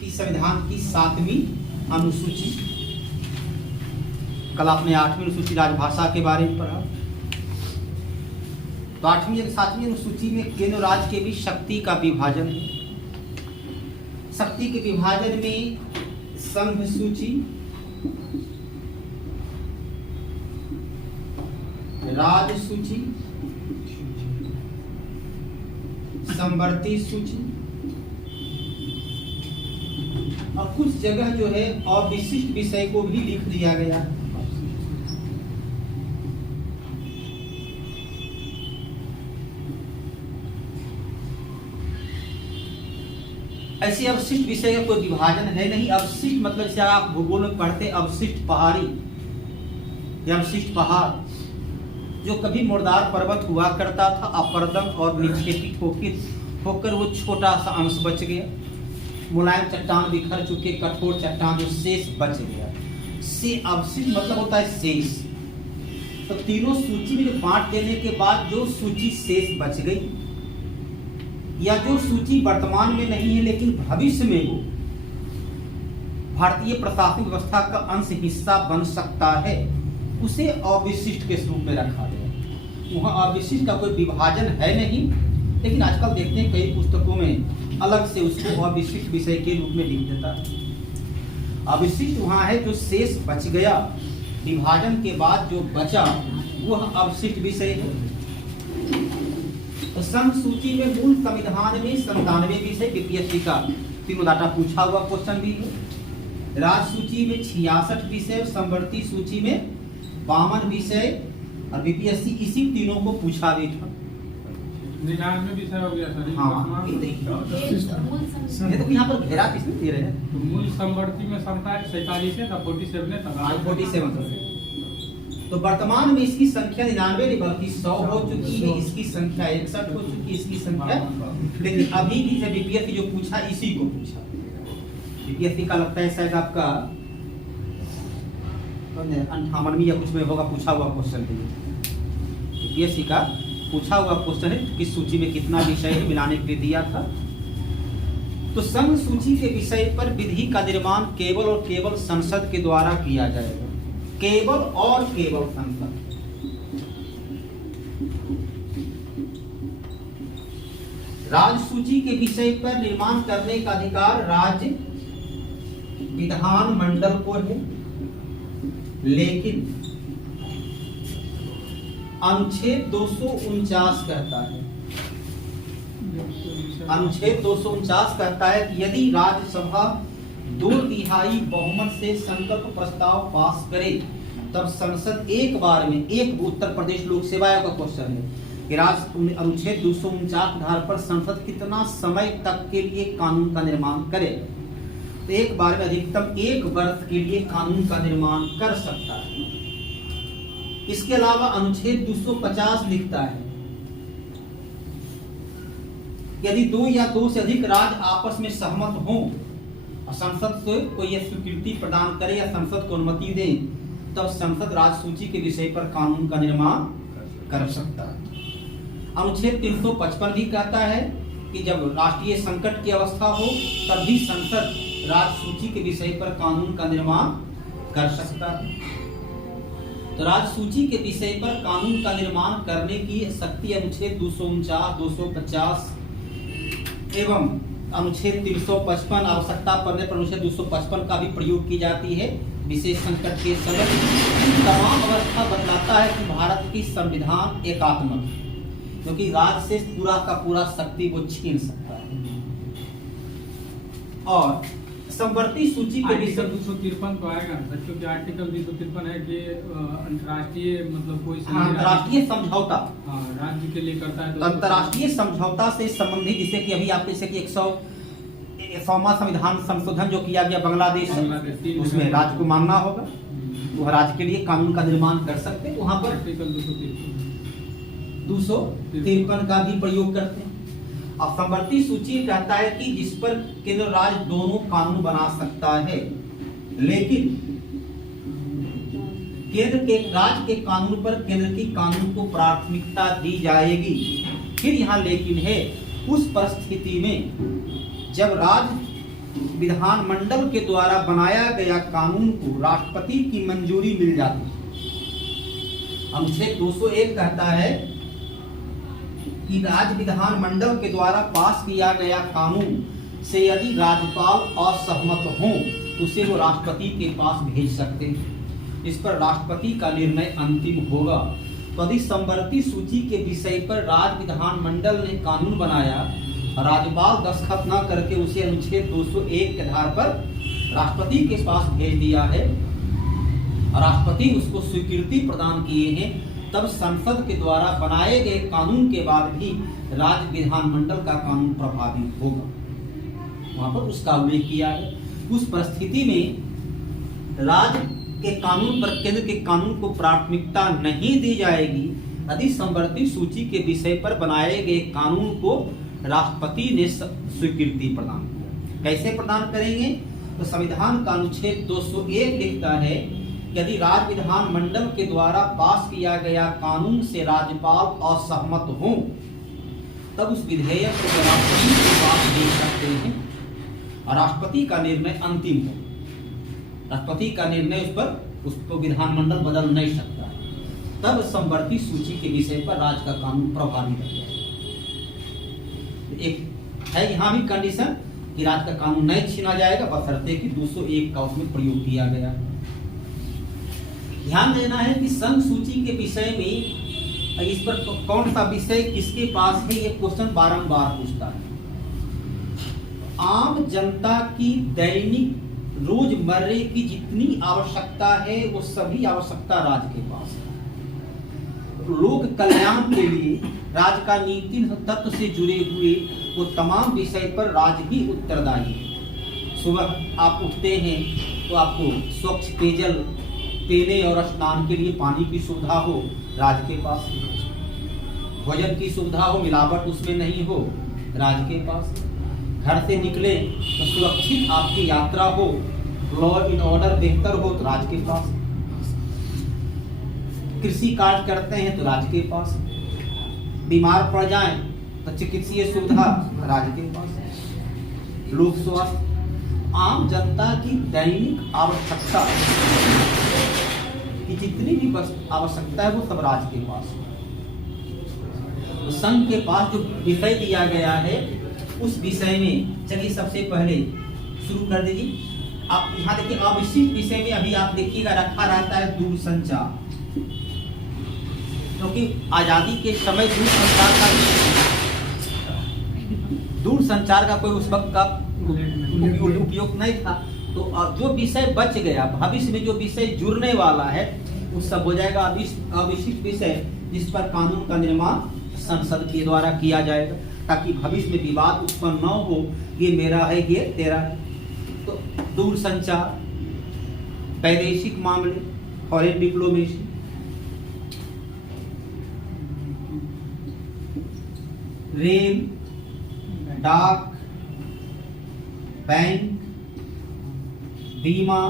की संविधान की 7वीं अनुसूची। कल आपने 8वीं अनुसूची राजभाषा के बारे में पढ़ा। तो 7वीं अनुसूची में केंद्र राज्य के बीच शक्ति का विभाजन है। शक्ति के विभाजन में संघ सूची, राज्य सूची, समवर्ती सूची और कुछ जगह जो है अविशिष्ट विषय को भी लिख दिया गया है। ऐसे अवशिष्ट विषय का कोई विभाजन है नहीं। अवशिष्ट मतलब जैसे आप भूगोल में पढ़ते अवशिष्ट पहाड़ी या अवशिष्ट पहाड़, जो कभी मुर्दार पर्वत हुआ करता था, अपरदन और निक्षेपित होकर वो छोटा सा अंश बच गया। मुलायम चट्टान बिखर चुके कठोर चट्टान जो शेष बच गया। से अवशिष्ट मतलब होता है शेष। तो तीनों सूची में बांट देने के बाद जो सूची शेष बच गई या जो सूची वर्तमान में नहीं है लेकिन भविष्य में वो भारतीय प्रशासनिक व्यवस्था का अंश हिस्सा बन सकता है, उसे अविशिष्ट के रूप में रखा गया। वहाँ अविशिष्ट का कोई विभाजन है नहीं, लेकिन आजकल देखते हैं कई पुस्तकों में अलग से उसको अविशिष्ट विषय के रूप में लिख देता है। अविशिष्ट वहाँ है जो शेष बच गया, विभाजन के बाद जो बचा वह अवशिष्ट विषय है। तो संघ सूची में मूल संविधान में 97 विषय बीपीएससी का तीनों डाटा पूछा हुआ क्वेश्चन भी है। राज्य सूची में 66 विषय, समवर्ती सूची में 52 विषय और बीपीएससी इसी तीनों को पूछा भी था। 99 विषय हो गया सर। हाँ, ये तो यहाँ पर घेरा किसने दे रहे हैं? तो मूल समवर्ती में 47 है, 47 है, 47। तो वर्तमान में इसकी संख्या 99 नहीं बल्कि 100 हो चुकी है। इसकी संख्या 61 हो चुकी है, इसकी संख्या। लेकिन अभी भी जब बीपीएससी जो पूछा इसी को पूछा। बीपीएससी का लगता है शायद आपका 58 या कुछ में होगा पूछा हुआ क्वेश्चन है। बीपीएससी का पूछा हुआ क्वेश्चन है किस सूची में कितना विषय है मिलाने के लिए दिया था। तो संघ सूची के विषय पर विधि का निर्माण केवल और केवल संसद के द्वारा किया जाएगा। केवल और केवल संसद। राज्य सूची के विषय पर निर्माण करने का अधिकार राज्य विधान मंडल को है, लेकिन अनुच्छेद 249 कहता है, अनुच्छेद 249 कहता है कि यदि राज्यसभा 2/3 बहुमत से संकल्प प्रस्ताव पास करे तब संसद एक बार में एक उत्तर प्रदेश लोक सेवा आयोग का क्वेश्चन है कि अनुच्छेद 249 आधार पर संसद कितना समय तक के लिए कानून का निर्माण करे। तो एक बार में अधिकतम 1 वर्ष के लिए कानून का निर्माण कर सकता है। इसके अलावा अनुच्छेद 250 लिखता है यदि 2 या 2 से अधिक राज्य आपस में सहमत हों और संसद से कोई यह स्वीकृति प्रदान करे या संसद को अनुमति दे तब संसद राज्य सूची के विषय पर कानून का निर्माण कर सकता है। अनुच्छेद 355 भी कहता है कि जब राष्ट्रीय संकट की अवस्था हो तब भी संसद राज्य सूची के विषय पर कानून का निर्माण कर सकता है। तो राज्य सूची के विषय पर कानून का निर्माण करने की शक्ति अनुच्छेद 249, 250 एवं अनुच्छेद 355 आवश्यकता पड़ने पर अनुच्छेद 255 का भी प्रयोग की जाती है विशेष संकट के समय। तमाम अवस्था बतलाता है कि भारत की संविधान एकात्मक है, क्योंकि राज्य से पूरा का पूरा शक्ति वो छीन सकता है। और समवर्ती सूची के विषय 253 तो आएगा क्योंकि आर्टिकल 253 है कि अंतर्राष्ट्रीय मतलब कोई अंतर्राष्ट्रीय समझौता राज्य के लिए करता है। तो अंतर्राष्ट्रीय समझौता से संबंधित जैसे कि अभी आप जैसे कि 100वां संविधान संशोधन जो किया गया बांग्लादेश उसमें राज्य को मानना होगा, वह राज्य के लिए कानून का निर्माण कर सकते हैं। वहां पर आर्टिकल 253 का भी प्रयोग करते हैं। अब समवर्ती सूची कहता है कि जिस पर केंद्र राज्य दोनों कानून बना सकता है, लेकिन केंद्र के राज्य के कानून पर केंद्र की कानून को प्राथमिकता दी जाएगी। फिर यहाँ लेकिन है, उस परिस्थिति में जब राज्य विधानमंडल के द्वारा बनाया गया कानून को राष्ट्रपति की मंजूरी मिल जाती है। अनुच्छेद 201 कहता है कि राज्य विधानमंडल के द्वारा पास किया गया कानून से यदि राज्यपाल असहमत हो तो उसे वो राष्ट्रपति के पास भेज सकते हैं। इस पर राष्ट्रपति का निर्णय अंतिम होगा। तो यदि समवर्ती सूची के विषय पर राज्य विधानमंडल ने कानून बनाया, राज्यपाल दस्तखत न करके उसे अनुच्छेद 201 के आधार पर राष्ट्रपति के पास भेज दिया है, राष्ट्रपति उसको स्वीकृति प्रदान किए हैं, तब संसद के द्वारा बनाए गए कानून के बाद भी राज्य विधानमंडल का कानून प्रभावी होगा। वहां पर उसका उल्लेख किया है। उस परिस्थिति में राज्य के कानून पर केंद्र के कानून को प्राथमिकता नहीं दी जाएगी यदि समवर्ती सूची के विषय पर बनाए गए कानून को राष्ट्रपति ने स्वीकृति प्रदान किया। कैसे प्रदान करेंगे? तो संविधान का अनुच्छेद 201 लिखता है यदि राज्य विधानमंडल के द्वारा पास किया गया कानून से राज्यपाल असहमत हो तब उस विधेयक को राष्ट्रपति के पास भेज सकते हैं और राष्ट्रपति का निर्णय अंतिम हो। राष्ट्रपति का निर्णय उसको विधानमंडल बदल नहीं सकता। तब समवर्ती सूची के विषय पर राज्य का कानून प्रभावी रह जाएगा। एक है यहाँ भी कंडीशन कि राज्य का कानून नहीं छीना जाएगा बशर्ते कि 201 का उसमें प्रयोग किया गया। ध्यान देना है कि संघ सूची के विषय में इस पर कौन सा विषय किसके पास है, ये क्वेश्चन बारंबार पूछता है। आम जनता की दैनिक रोजमर्रे की जितनी आवश्यकता है वो सभी आवश्यकता राज्य के पास है। लोक कल्याण के लिए राज्य का नीति तत्व से जुड़े हुए वो तमाम विषय पर राज्य ही उत्तरदायी है। सुबह आप उठते हैं तो आपको स्वच्छ पेयजल पीने और स्नान के लिए पानी की सुविधा हो, राज्य के पास। भोजन की सुविधा हो, मिलावट उसमें नहीं हो, राज्य के पास। घर से निकले तो सुरक्षित आपकी यात्रा हो, लॉ इन ऑर्डर बेहतर हो तो राज्य के पास। कृषि कार्य करते हैं तो राज्य के पास। बीमार पड़ जाएं तो चिकित्सीय सुविधा राज्य के पास। लोक स्वास्थ्य, आम जनता की दैनिक आवश्यकता की जितनी भी आवश्यकता है वो सब राज्य के पास। तो संघ के पास जो विषय दिया गया है उस विषय में चलिए सबसे पहले शुरू कर दीजिए। आप यहाँ देखिए अविशिष्ट विषय में अभी आप देखिएगा रखा रहता है दूरसंचार, क्योंकि आजादी के समय दूरसंचार का कोई उस वक्त का उपयोग नहीं था। तो जो विषय बच गया, भविष्य में जो विषय जुड़ने वाला है वो सब हो जाएगा अविशिष्ट विषय, जिस पर कानून का निर्माण संसद के द्वारा किया जाएगा ताकि भविष्य में विवाद उत्पन्न न हो, ये मेरा है ये तेरा है। तो दूरसंचार, वैदेशिक मामले, फॉरेन डिप्लोमेसी, रेल, डाक, बैंक, बीमा,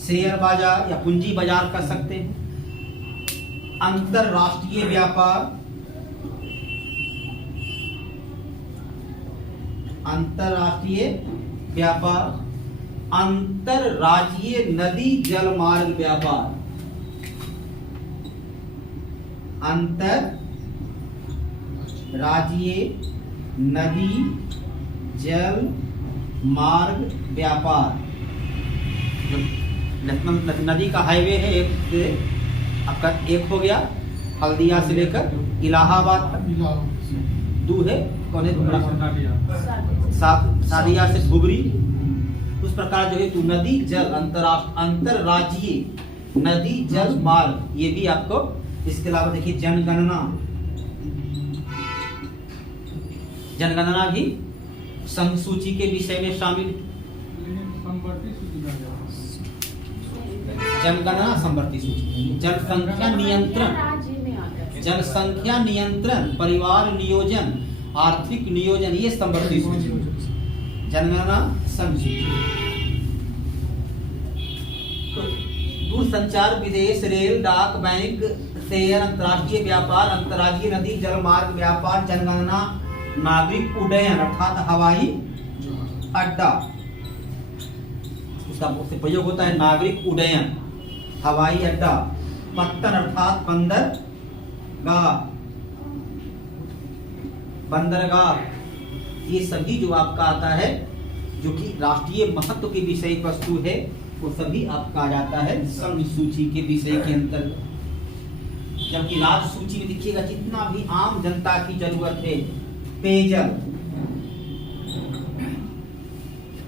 शेयर बाजार या पूंजी बाजार कर सकते हैं, अंतरराष्ट्रीय व्यापार, अंतरराष्ट्रीय व्यापार, अंतरराज्यीय नदी जल मार्ग व्यापार, अंतर राज्यीय नदी जल मार्ग व्यापार। जो नदी का हाईवे है आपका एक हो गया हल्दिया से लेकर इलाहाबाद तक, दू है कौन है सादिया से धुबरी। उस प्रकार जो है तो नदी जल अंतरराज्यीय नदी जल मार्ग, ये भी आपको। इसके अलावा देखिए जनगणना भी संघ सूची के विषय में शामिल। जनगणना संवर्ती सूची, जनसंख्या नियंत्रण, परिवार नियोजन, आर्थिक नियोजन, ये संवर्ती सूची। जनगणना संघ सूची। तो दूरसंचार, विदेश, रेल, डाक, बैंक, शेयर, अंतर्राष्ट्रीय व्यापार, अंतर्राज्यीय नदी जल मार्ग व्यापार, जनगणना, नागरिक उड्डयन अर्थात हवाई अड्डा, उसका प्रयोग होता है नागरिक उड्डयन हवाई अड्डा। पत्तन अर्थात बंदरगाह, बंदरगाह, ये सभी जो आपका आता है जो कि राष्ट्रीय महत्व की विषय वस्तु है वो सभी आपका आ जाता है संघ सूची के विषय के अंतर्गत। जबकि राज्य सूची में देखिएगा जितना भी आम जनता की जरूरत है, पेयजल,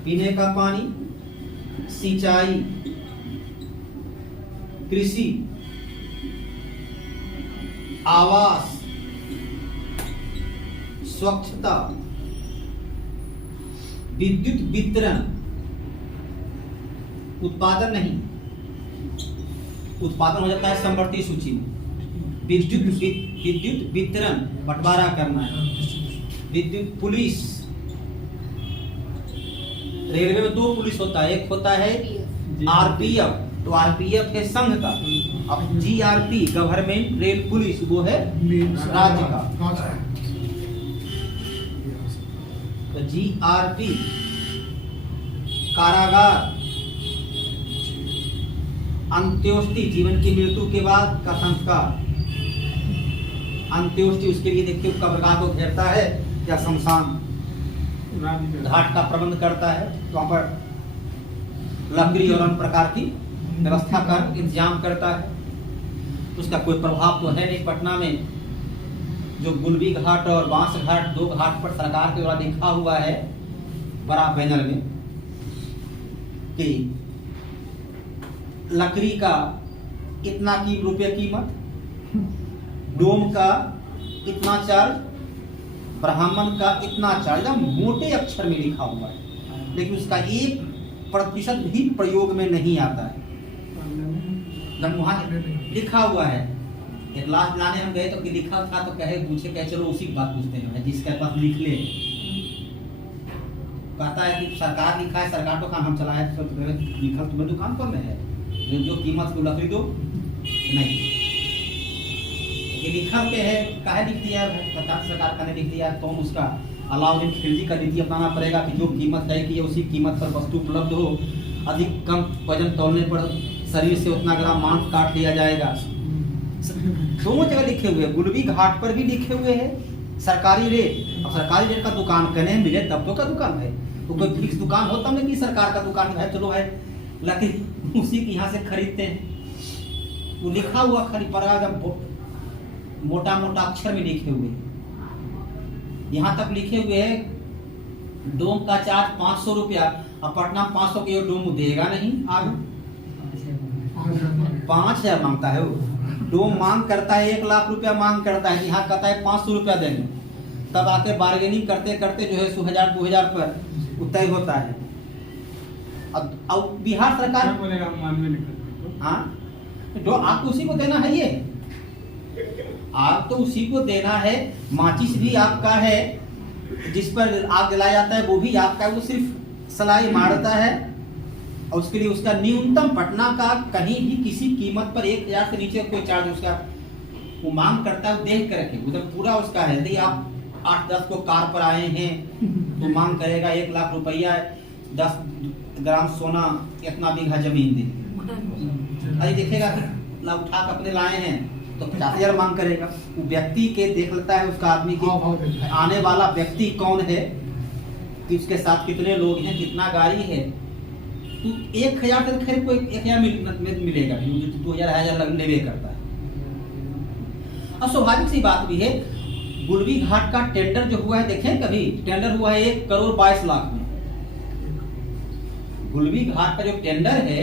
पीने का पानी, सिंचाई, कृषि, आवास, स्वच्छता, विद्युत वितरण, उत्पादन नहीं, उत्पादन हो जाता है समवर्ती सूची में। विद्युत वितरण बंटवारा करना है, विद्युत पुलिस, रेलवे में 2 पुलिस होता है, एक होता है आरपीएफ, तो आरपीएफ है संघ का, अब जीआरपी गवर्नमेंट रेल पुलिस वो है राज्य का। तो जीआरपी कारागार, अंत्योष्टि जीवन की मृत्यु के बाद का संस्कार, अंत्योष्टि उसके लिए देखिए कब्रगाह को घेरता है या शमशान घाट का प्रबंध करता है, तो वहां पर लकड़ी और अन्य प्रकार की व्यवस्था कर इंतजाम करता है। उसका कोई प्रभाव तो है नहीं। पटना में जो गुलबी घाट और बांस घाट 2 घाट पर सरकार के द्वारा लिखा हुआ है बड़ा बैनर में कि लकड़ी का इतना रुपये कीमत, डोम का इतना चार्ज, ब्राह्मण का इतना चार्ज, एकदम मोटे अक्षर में लिखा हुआ है, लेकिन उसका 1% भी प्रयोग में नहीं आता है। जब वहां लिखा हुआ है, एक लास्ट लाने हम गए तो कि लिखा था तो पूछे कहे चलो उसी की बात पूछते हैं, जिसके पास लिख ले। कहता है कि सरकार लिखा है, सरकार तो काम हम चलाए, तो लिखा तुम्हें दुकान पर में है, जो कीमत को लकड़ी दो नहीं, ये लिखा के है, काहे लिख दिया सरकार का ने लिख दिया, तो हम उसका अलाउद्दीन खिलजी का नीति अपनाना पड़ेगा कि जो कीमत तय की है उसी कीमत पर वस्तु उपलब्ध हो, अधिक कम वजन तौलने पर शरीर से उतना ग्राम मांस काट लिया जाएगा। दोनों जगह लिखे हुए हैं, गुलबी घाट पर भी लिखे हुए हैं सरकारी रेट। अब सरकारी रेट का दुकान कने मिले तब तो का दुकान है, तो कोई फिक्स दुकान होता नहीं कि सरकार का दुकान है, चलो है लकड़ी उसी के यहाँ से खरीदते हैं। वो लिखा हुआ खरीद पड़ा, मोटा मोटा अक्षर में लिखे हुए, यहाँ तक लिखे हुए हैं डोम का चार्ज 500 रुपया। अब पटना 500 के डोम देगा नहीं, आगे 5000 मांगता है वो, डोम मांग करता है 1 लाख रुपया मांग करता है, यहाँ कहता है 500 रुपया देंगे, तब आके बार्गेनिंग करते करते जो है 1000-2000 पर तय होता है। अब बिहार सरकार बोलेगा मानवे निकल, हाँ तो आपको उसी को देना है, ये आग तो उसी को देना है। माचिस भी आपका है, जिस पर आग जलाया जाता है वो भी आपका है, वो सिर्फ सलाई मारता है और उसके लिए उसका न्यूनतम पटना का कहीं भी किसी कीमत पर 1000 से नीचे कोई चार्ज उसका वो मांग करता है, देख कर रखे उधर पूरा उसका है। यदि आप 8-10 को कार पर आए हैं तो मांग करेगा 1 लाख रुपया, 10 ग्राम सोना, इतना बीघा जमीन दे। अरे देखेगा कि उठा कर अपने लाए हैं तो 50,000 मांग करेगा। वो व्यक्ति के देख लेता है उसका, आदमी की आने वाला व्यक्ति कौन है, कि उसके साथ कितने लोग हैं, कितना गाड़ी है, तो 1000 से खरीद को 1000 मिलेगा, 2000 लेवे करता है। अब स्वाभाविक सी बात भी है, गुलबी घाट का टेंडर जो हुआ है, देखें कभी टेंडर हुआ है 1 करोड़ 22 लाख में। गुलबी घाट का जो टेंडर है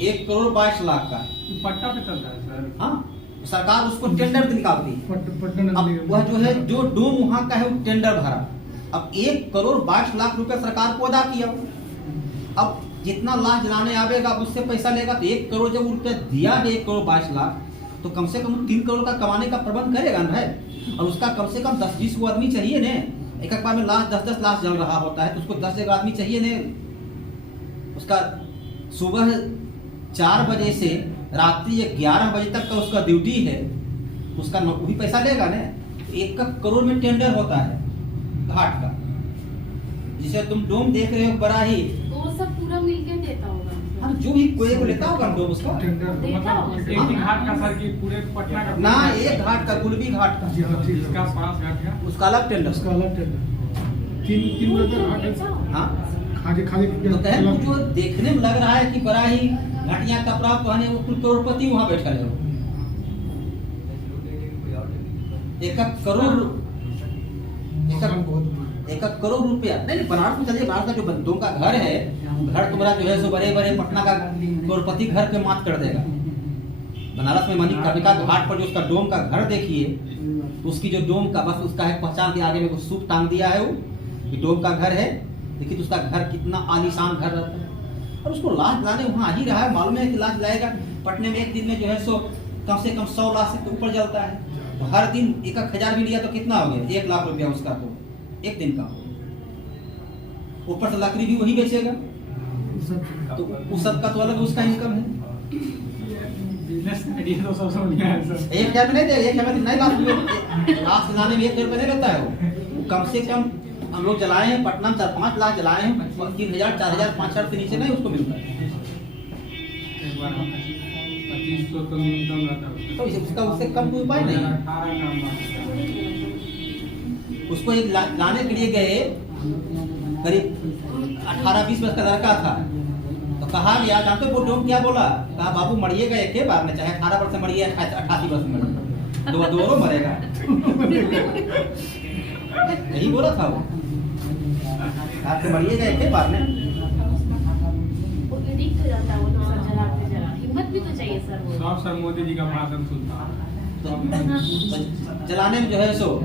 1 करोड़ 22 लाख का है, पट्टा पे चलता है सर। हाँ, सरकार उसको टेंडर निकालती है। अब वह जो है जो डोम वहां का है वो टेंडर भरा, अब 1 करोड़ 22 लाख रुपया सरकार को अदा किया। अब जितना लाख जलाने आवेगा उससे पैसा लेगा, तो 1 करोड़ जब रुपया दिया है 1 करोड़ 22 लाख, तो कम से कम 3 करोड़ का कमाने का प्रबंध करेगा ना भाई। और उसका कम से कम 10-20 को आदमी चाहिए ने, एक बार में लाख 10-10 लाख जल रहा होता है तो उसको 10 जगह आदमी चाहिए ने। उसका सुबह 4 बजे से रात्रि 11 बजे तक का उसका ड्यूटी है, उसका वही पैसा लेगा ना। 1 करोड़ में टेंडर होता है, घाट का, जिसे तुम डोम देख रहे हो बड़ा ही, तो वो सब पूरा मिलके देता होगा। हाँ, जो भी कोई को लेता होगा डोम उसका मतलब एक ही घाट का सर की पूरे पटना का ना, एक घाट का गुलबी घाट का, इसका 5 घाट का उसका अलग टेंडर। उसका अलग टेंडर, तीन रुपए घाट है। हाँ खाली खाली तो कहे वो जो देखने में लग रहा है कि बड़ा ही घटिया कपड़ा पहने वो कुल करोड़पति वहां बैठा है, एक करोड़ रुपया। नहीं बनारस में चलिए, बनारस का जो बंदों का घर है, घर तुम्हारा जो है सो बड़े बड़े पटना का करोड़पति घर पे मात कर देगा। बनारस में मणिकर्णिका घाट पर जो उसका डोम का घर देखिए, तो उसकी जो डोम का बस उसका है पहचान के आगे में कुछ सूप टांग दिया है, वो डोम का घर है। देखिए तो उसका घर कितना आलीशान घर रहता है, और उसको लाश लाने वहाँ आ ही रहा है। मालूम है कि लाश लाएगा पटने में एक दिन में जो है सो कम से कम 100 लाख से ऊपर जलता है। तो हर दिन 1,000 भी लिया तो कितना हो गया, 1 लाख रुपया उसका तो एक दिन का। ऊपर से लकड़ी भी वही बेचेगा, तो उस सब का तो अलग उसका इनकम है। बिजनेस आइडिया तो सबसे बढ़िया है सर। 1,000 में नहीं दे, 1,000 में नहीं, लाख लाने में 1 रुपये नहीं रहता है वो। कम से कम हम लोग जलाए हैं पटना में 4-5 लाख जलाए हैं, 3,000 4,000 5,000 से नीचे नहीं उसको मिलता है। एक बार 2500 तो न्यूनतम रहता है, तो उसका उससे कम कोई उपाय नहीं। 18 काम उसको एक लाने के लिए गए, करीब 18-20 वर्ष का लड़का था, तो कहा गया, जानते हो वो डोम क्या बोला, कहा बाबू मरिएगा एक के बार में, चाहे 18 वर्ष से मरिए 88 वर्ष में मरिए, दोनों मरेगा। यही बोला था वो, आपसे मरिएगा एक के बार में। वो एडिक्ट हो जाता है वो तो सर, जलाते जला हिम्मत भी तो चाहिए सर। वो सब सर मोदी जी का भाषण सुनता तो जलाने में जो है सो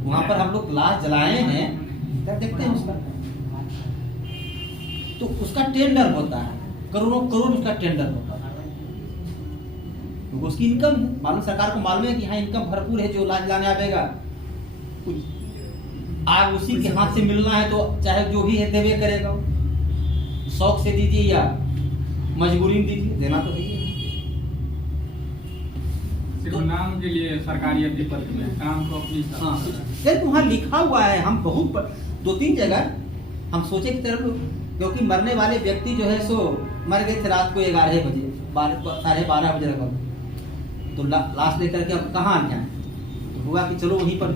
वहां पर हम लोग लाश जलाए हैं, क्या देखते हैं उसका, तो उसका टेंडर होता है, करोड़ों करोड़ उसका टेंडर होता है, तो उसकी इनकम है। मालूम सरकार को मालूम है कि हाँ इनकम भरपूर है, जो लाश जलाने आवेगा आग उसी के हाथ से मिलना है, तो चाहे जो भी है देवे करेगा, शौक से दीजिए या मजबूरी में दीजिए, देना तो है। सिर्फ नाम के लिए सरकारी अधिपति में काम को अपनी हाँ, लेकिन वहाँ लिखा हुआ है, हम बहुत 2-3 जगह हम सोचे कि तरफ, क्योंकि मरने वाले व्यक्ति जो है सो मर गए थे रात को 11 बजे, 12:30 बजे लगभग, तो लाश लेकर के अब कहाँ जाए, तो हुआ कि चलो वहीं पर,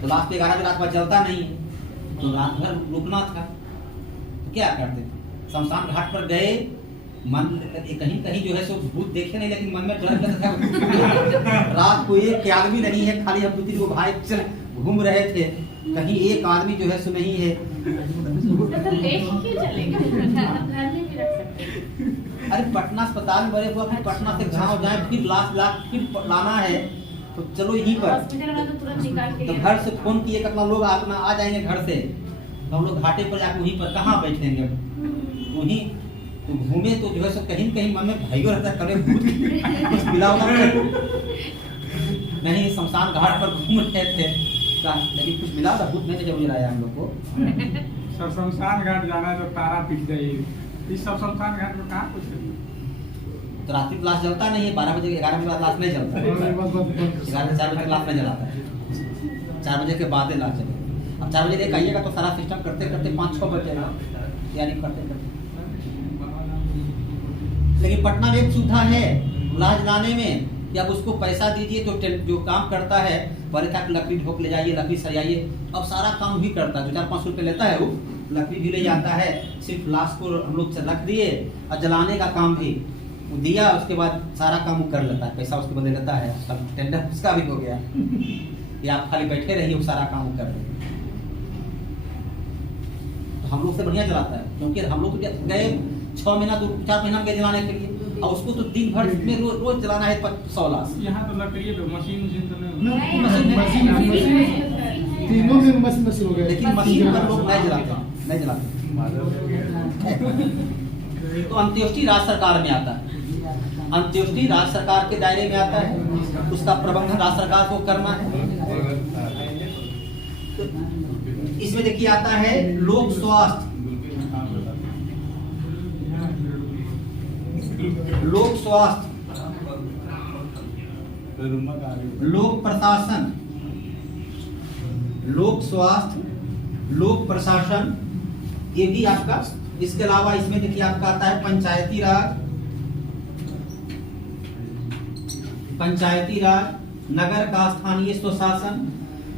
तो लाश पे 11 बजे रात भर जलता नहीं है, तो रात भर रुकना था, तो क्या करते थे, शमशान घाट पर गए, मन कहीं कहीं जो है सो भूत देखे नहीं, लेकिन मन में डर लगता था। रात को एक आदमी नहीं है, खाली हम 2-3 भाई चल घूम रहे थे, कहीं एक आदमी जो है सो नहीं है। तो लेके क्यों चलेगा, घर में भी रख सकते हैं। अरे पटना अस्पताल में बड़े हुआ, फिर पटना से गाँव जाए, फिर लाश फिर लाना है, तो चलो यहीं पर, हॉस्पिटल में तो तुरंत निकाल के तो घर से फोन किए अपना लोग अपना आ जाएंगे घर से, तो हम लोग घाटे पर जाकर वहीं पर कहाँ बैठेंगे, वहीं तो घूमे, तो जो है सो कहीं कहीं मन में भाइयों रहता करे भूत कुछ मिला होगा नहीं, शमशान घाट पर घूम रहे थे, लेकिन कुछ मिला था, भूत नहीं जरूर आया हम लोग को। सर शमशान घाट जाना है तो तारा पीट जाइए, इस सब शमशान घाट में कहाँ कुछ है? तो रात्रि को लाश जलता नहीं है, 12 बजे 11 बजे बाद लाश नहीं जलता, 4 बजे लाश नहीं जलाता है, 4 बजे के बाद लाश जले। अब 4 बजे लेकर आइएगा तो सारा सिस्टम करते करते 5-6 बज जाएगा, यानी करते करते। लेकिन पटना में एक सुविधा है लाश लाने में, कि आप उसको पैसा दीजिए तो जो काम करता है, पहले तक लकड़ी ढोक ले जाइए, लकड़ी सरियाइए, अब सारा काम भी करता है, 4-5 रुपये लेता है, वो लकड़ी भी ले जाता है, सिर्फ लाश को हम लोग रख दिए और जलाने का काम भी वो दिया, उसके बाद सारा काम वो कर लेता है, पैसा उसके बदले लेता है, सब टेंडर उसका भी हो गया। या आप खाली बैठे रहिए, वो सारा काम कर रहे, तो हम लोग से बढ़िया जलाता है, क्योंकि हम लोग तो गए 6 महीना तो 4 महीना गए जलाने के लिए, और उसको तो दिन भर में रोज जलाना है 100 लाश। यहाँ तो लकड़ी पे मशीन तो नहीं, तीनों में मशीन हो गए, लेकिन मशीन पर लोग नहीं जलाते। तो अंत्येष्टि राज्य सरकार में आता है, अंत्येष्टि राज्य सरकार के दायरे में आता है, उसका प्रबंधन राज्य सरकार को करना है। तो इसमें देखिए आता है लोक स्वास्थ्य, लोक स्वास्थ्य, लोक प्रशासन, लोक स्वास्थ्य, लोक प्रशासन, ये भी आपका। इसके अलावा इसमें देखिए आपका आता है पंचायती राज, नगर का स्थानीय स्वशासन,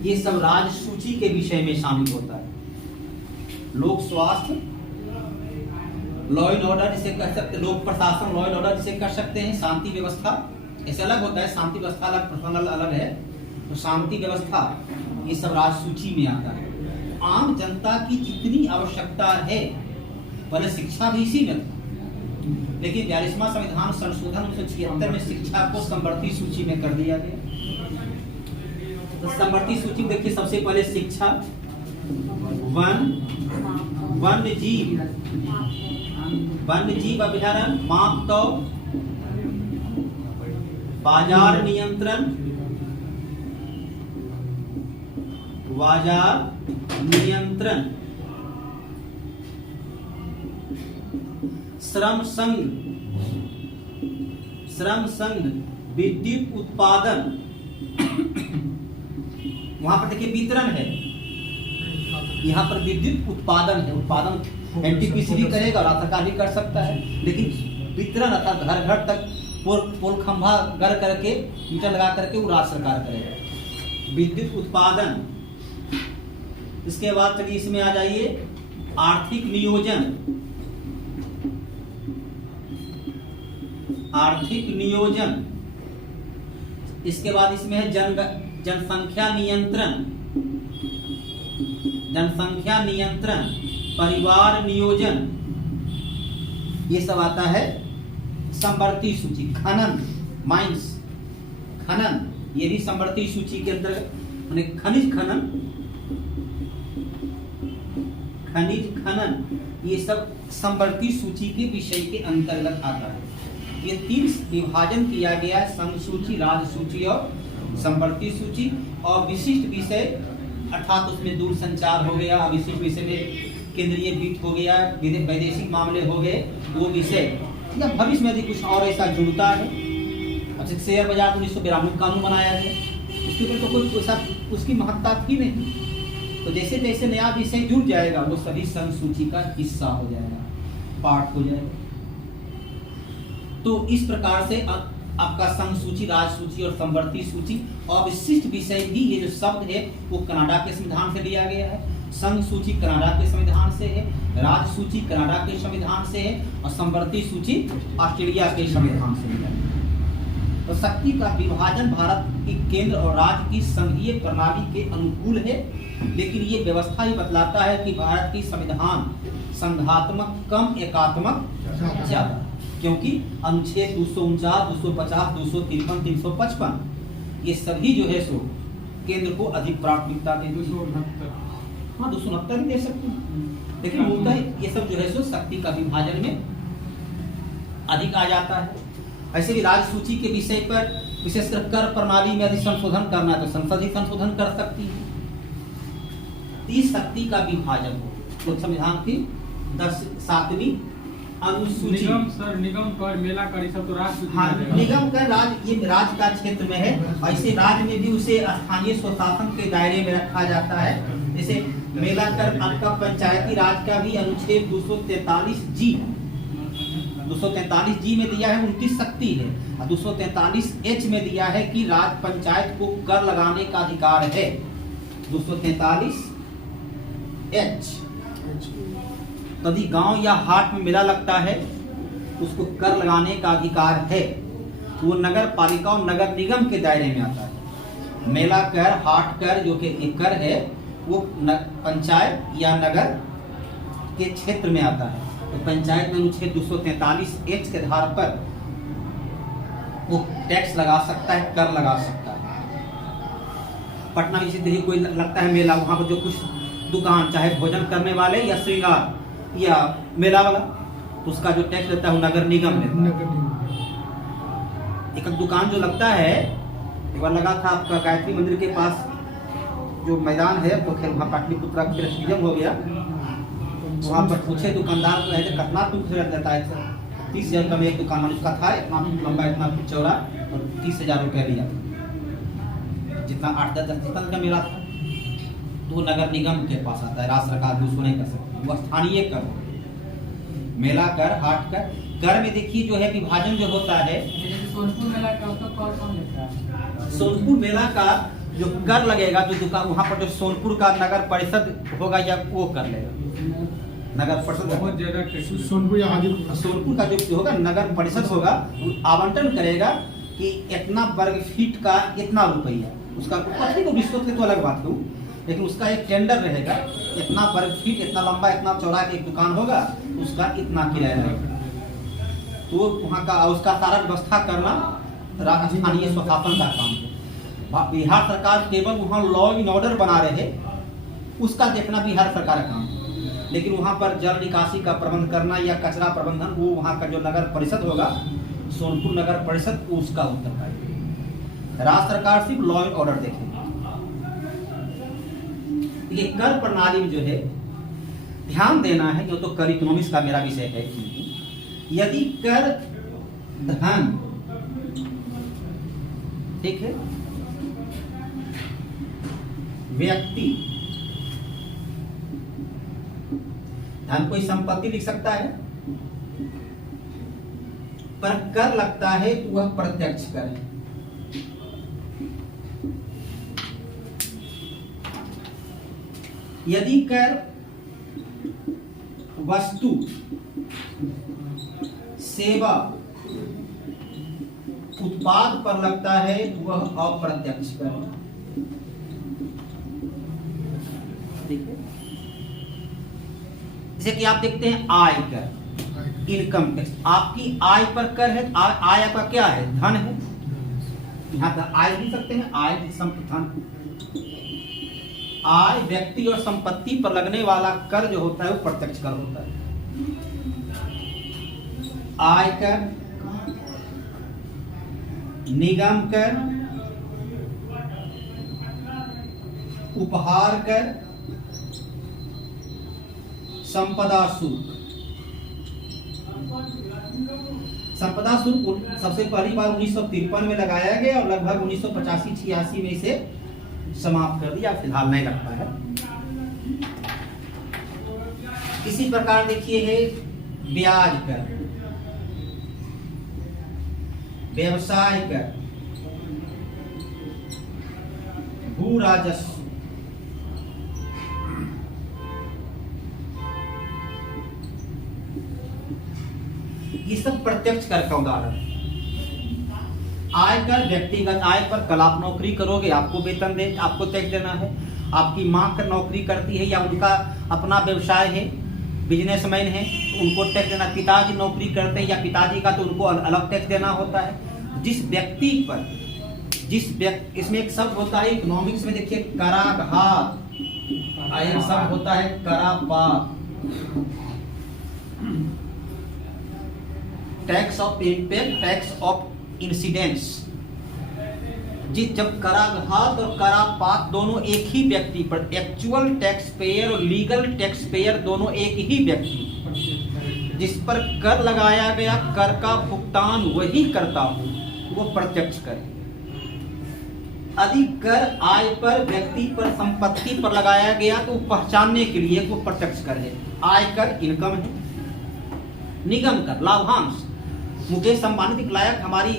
ये सब राज सूची के विषय में शामिल होता है। लोक स्वास्थ्य, लॉ एंड ऑर्डर जिसे कह सकते, लोक प्रशासन लॉ एंड ऑर्डर जिसे कर सकते हैं, शांति व्यवस्था ऐसे अलग होता है, शांति व्यवस्था अलग, पर्सनल अलग है। तो शांति व्यवस्था ये सब राज सूची में आता है। आम जनता की जितनी आवश्यकता है, पहले शिक्षा भी इसी में था, लेकिन 42वां संविधान संशोधन 1976 में शिक्षा को समवर्ती सूची में कर दिया गया। तो समवर्ती सूची देखिए, सबसे पहले शिक्षा, वन्य जीव अभयारण्य, मापतौल, बाजार नियंत्रण, श्रम संघ, विद्युत उत्पादन, वहां पर देखिए वितरण है, यहाँ पर विद्युत उत्पादन है। उत्पादन एनटीपीसी भी करेगा, राज्य सरकार भी कर सकता है, लेकिन वितरण अर्थात घर घर तक पोल खंभा गड़ करके मीटर लगा करके वो राज्य सरकार करेगा। विद्युत उत्पादन। इसके बाद चलिए इसमें आ जाइए आर्थिक नियोजन। इसके बाद इसमें है जनसंख्या नियंत्रण, परिवार नियोजन, ये सब आता है समवर्ती सूची। खनन, माइंस, खनन, ये भी समवर्ती सूची के अंतर्गत, खनिज खनन, ये सब समवर्ती सूची के विषय के अंतर्गत आता है। ये 3 विभाजन किया गया है, संघ सूची, राज्य सूची और समवर्ती सूची। और विशिष्ट विषय अर्थात उसमें दूरसंचार हो गया, विशिष्ट विषय में केंद्रीय वित्त हो गया, वैदेशिक मामले हो गए, वो विषय या भविष्य में यदि कुछ और ऐसा जुड़ता है। अच्छा, शेयर बाजार 1992 कानून बनाया गया, उसके ऊपर तो कोई ऐसा उसकी महत्ता थी नहीं। तो जैसे जैसे नया विषय जुड़ जाएगा वो सभी संघ सूची का हिस्सा हो जाएगा, पार्ट हो जाएगा। तो इस प्रकार से आपका संघ सूची, राज सूची और समवर्ती सूची। और विशिष्ट विषय भी, ये जो शब्द है वो कनाडा के संविधान से लिया गया है। संघ सूची कनाडा के संविधान से है, राज सूची कनाडा के संविधान से है और समवर्ती सूची ऑस्ट्रेलिया के संविधान से लिया गया। तो शक्ति का विभाजन भारत की केंद्र और राज्य की संघीय प्रणाली के अनुकूल है, लेकिन ये व्यवस्था ही बतलाता है कि भारत की संविधान संघात्मक कम, एकात्मक ज्यादा, क्योंकि अनुच्छेद 249, 250, 253, 355 ये सभी जो है सो केंद्र को अधिक प्राथमिकता देते हैं। 269, हाँ 269 भी दे सकते हैं, लेकिन होता है ये सब जो है सो शक्ति का विभाजन में अधिक आ जाता है। ऐसे भी राज्य सूची के विषय पर विशेषकर कर प्रणाली में यदि संशोधन करना है तो संसद ही संशोधन कर सकती है। 30 शक्ति का विभाजन हो तो संविधान की 7वीं अनुसूची। निगम कर, मेला कर, सब तो राज्य सूची हाँ, में रहेगा। निगम कर राज्य, ये राज्य का क्षेत्र में है। ऐसे राज्य में भी उसे स्थानीय स्वशासन के दायरे में रखा जाता है। जैसे मेला कर आपका पंचायती राज का भी अनुच्छेद 243 जी में दिया है 29 शक्ति है, और 243H में दिया है कि राज्य पंचायत को कर लगाने का अधिकार है। 243H यदि गांव या हाट में मेला लगता है उसको कर लगाने का अधिकार है, वो नगर पालिका और नगर निगम के दायरे में आता है। मेला कर, हाट कर जो कि एक कर है वो पंचायत या नगर के क्षेत्र में आता है। तो पंचायत में अनुच्छेद 243H के आधार पर वो टैक्स लगा सकता है, कर लगा सकता है। पटना में कोई लगता है मेला, वहां पर जो कुछ दुकान चाहे भोजन करने वाले या श्रृंगार या मेला वाला, तो उसका जो टैक्स देता है वो नगर निगम लेता है। एक दुकान जो लगता है, एक बार लगा था आपका गायत्री मंदिर के पास जो मैदान है, तो खैर वहाँ पाटलिपुत्रा का सीजन हो गया, वहाँ पर पूछे दुकानदार को है कितना तुम देता है, 30,000 का में एक दुकान उसका था, इतना लंबा इतना चौड़ा और 30,000 रुपया लिया, जितना 8-10 जितना का मेला था। तो वो नगर निगम के पास आता है, राज्य सरकार भी उसको नहीं कर सकती, वो स्थानीय कर होता है। मेला कर, हाट कर में देखिए जो है विभाजन जो होता है। सोनपुर मेला का उसका कौन कौन लेता है? सोनपुर मेला का जो कर लगेगा, जो दुकान वहाँ पर जो सोनपुर का नगर परिषद होगा या वो कर लेगा, नगर परिषद बहुत ज्यादा सोनपुर या हाजीपुर। सोनपुर का जो होगा नगर परिषद होगा, वो आवंटन करेगा कि इतना वर्ग फीट का इतना रुपया, उसका पत्नी को रिश्वत तो अलग बात कहूँ, लेकिन उसका एक टेंडर रहेगा, इतना वर्ग फीट, इतना लंबा, इतना चौड़ा एक दुकान होगा, उसका इतना किराया रहेगा। तो वहाँ का उसका सारा व्यवस्था करना स्थानीय स्वशासन का काम है। बिहार सरकार केवल वहाँ लॉ एंड ऑर्डर बना रहे, उसका देखना बिहार सरकार का काम है। लेकिन वहाँ पर जल निकासी का प्रबंध करना या कचरा प्रबंधन, वो वहाँ का जो नगर परिषद होगा, सोनपुर नगर परिषद, उसका उत्तरदायित्व है। राज्य सरकार सिर्फ लॉ एंड ऑर्डर देखेगी। ये कर प्रणाली में जो है ध्यान देना है, जो तो कर इकोनॉमिक्स का मेरा विषय है। यदि कर धन, ठीक है, व्यक्ति, धन कोई संपत्ति लिख सकता है, पर कर लगता है तो वह प्रत्यक्ष कर है। यदि कर वस्तु, सेवा, उत्पाद पर लगता है तो वह अप्रत्यक्ष कर है। जैसे कि आप देखते हैं आय कर, इनकम टैक्स, आपकी आय पर कर है। आय आपका क्या है? धन है। यहाँ पर आय लिख सकते हैं, आय संपत्ति। आय व्यक्ति और संपत्ति पर लगने वाला कर जो होता है वो प्रत्यक्ष कर होता है। आय कर, निगम कर, उपहार कर, संपदा शुल्क। संपदा शुल्क सबसे पहली बार 1953 में लगाया गया और लगभग 1985-86 में इसे समाप्त कर दिया, फिलहाल नहीं लगता है। इसी प्रकार देखिए है ब्याज कर, व्यवसाय कर, भू राजस्व, ये सब प्रत्यक्ष कर का उदाहरण। आय कर, व्यक्तिगत आय पर कल आप नौकरी करोगे, आपको वेतन दे, आपको टैक्स देना है। आपकी माँ कर नौकरी करती है या उनका अपना व्यवसाय है, बिजनेसमैन है, तो उनको टैक्स देना। पिताजी नौकरी करते हैं या पिताजी का, तो उनको अलग टैक्स देना होता है। जिस व्यक्ति पर, इसमें एक शब्द होता है इकोनॉमिक्स में, देखिए कराघात, एक शब्द होता है करापात। Tax of impact, tax of incidents. जब कराघात और करापात दोनों एक ही व्यक्ति पर, एक्चुअल टैक्स पेयर और लीगल टैक्स पेयर दोनों एक ही व्यक्ति, जिस पर कर लगाया गया, कर का भुगतान वही करता हो, वो प्रत्यक्ष कर है। यदि कर आय पर, व्यक्ति पर, संपत्ति पर लगाया गया तो पहचानने के लिए वो प्रत्यक्ष कर है। आय कर इनकम है, निगम कर लाभांश। मुकेश अंबानी दिखलायक हमारी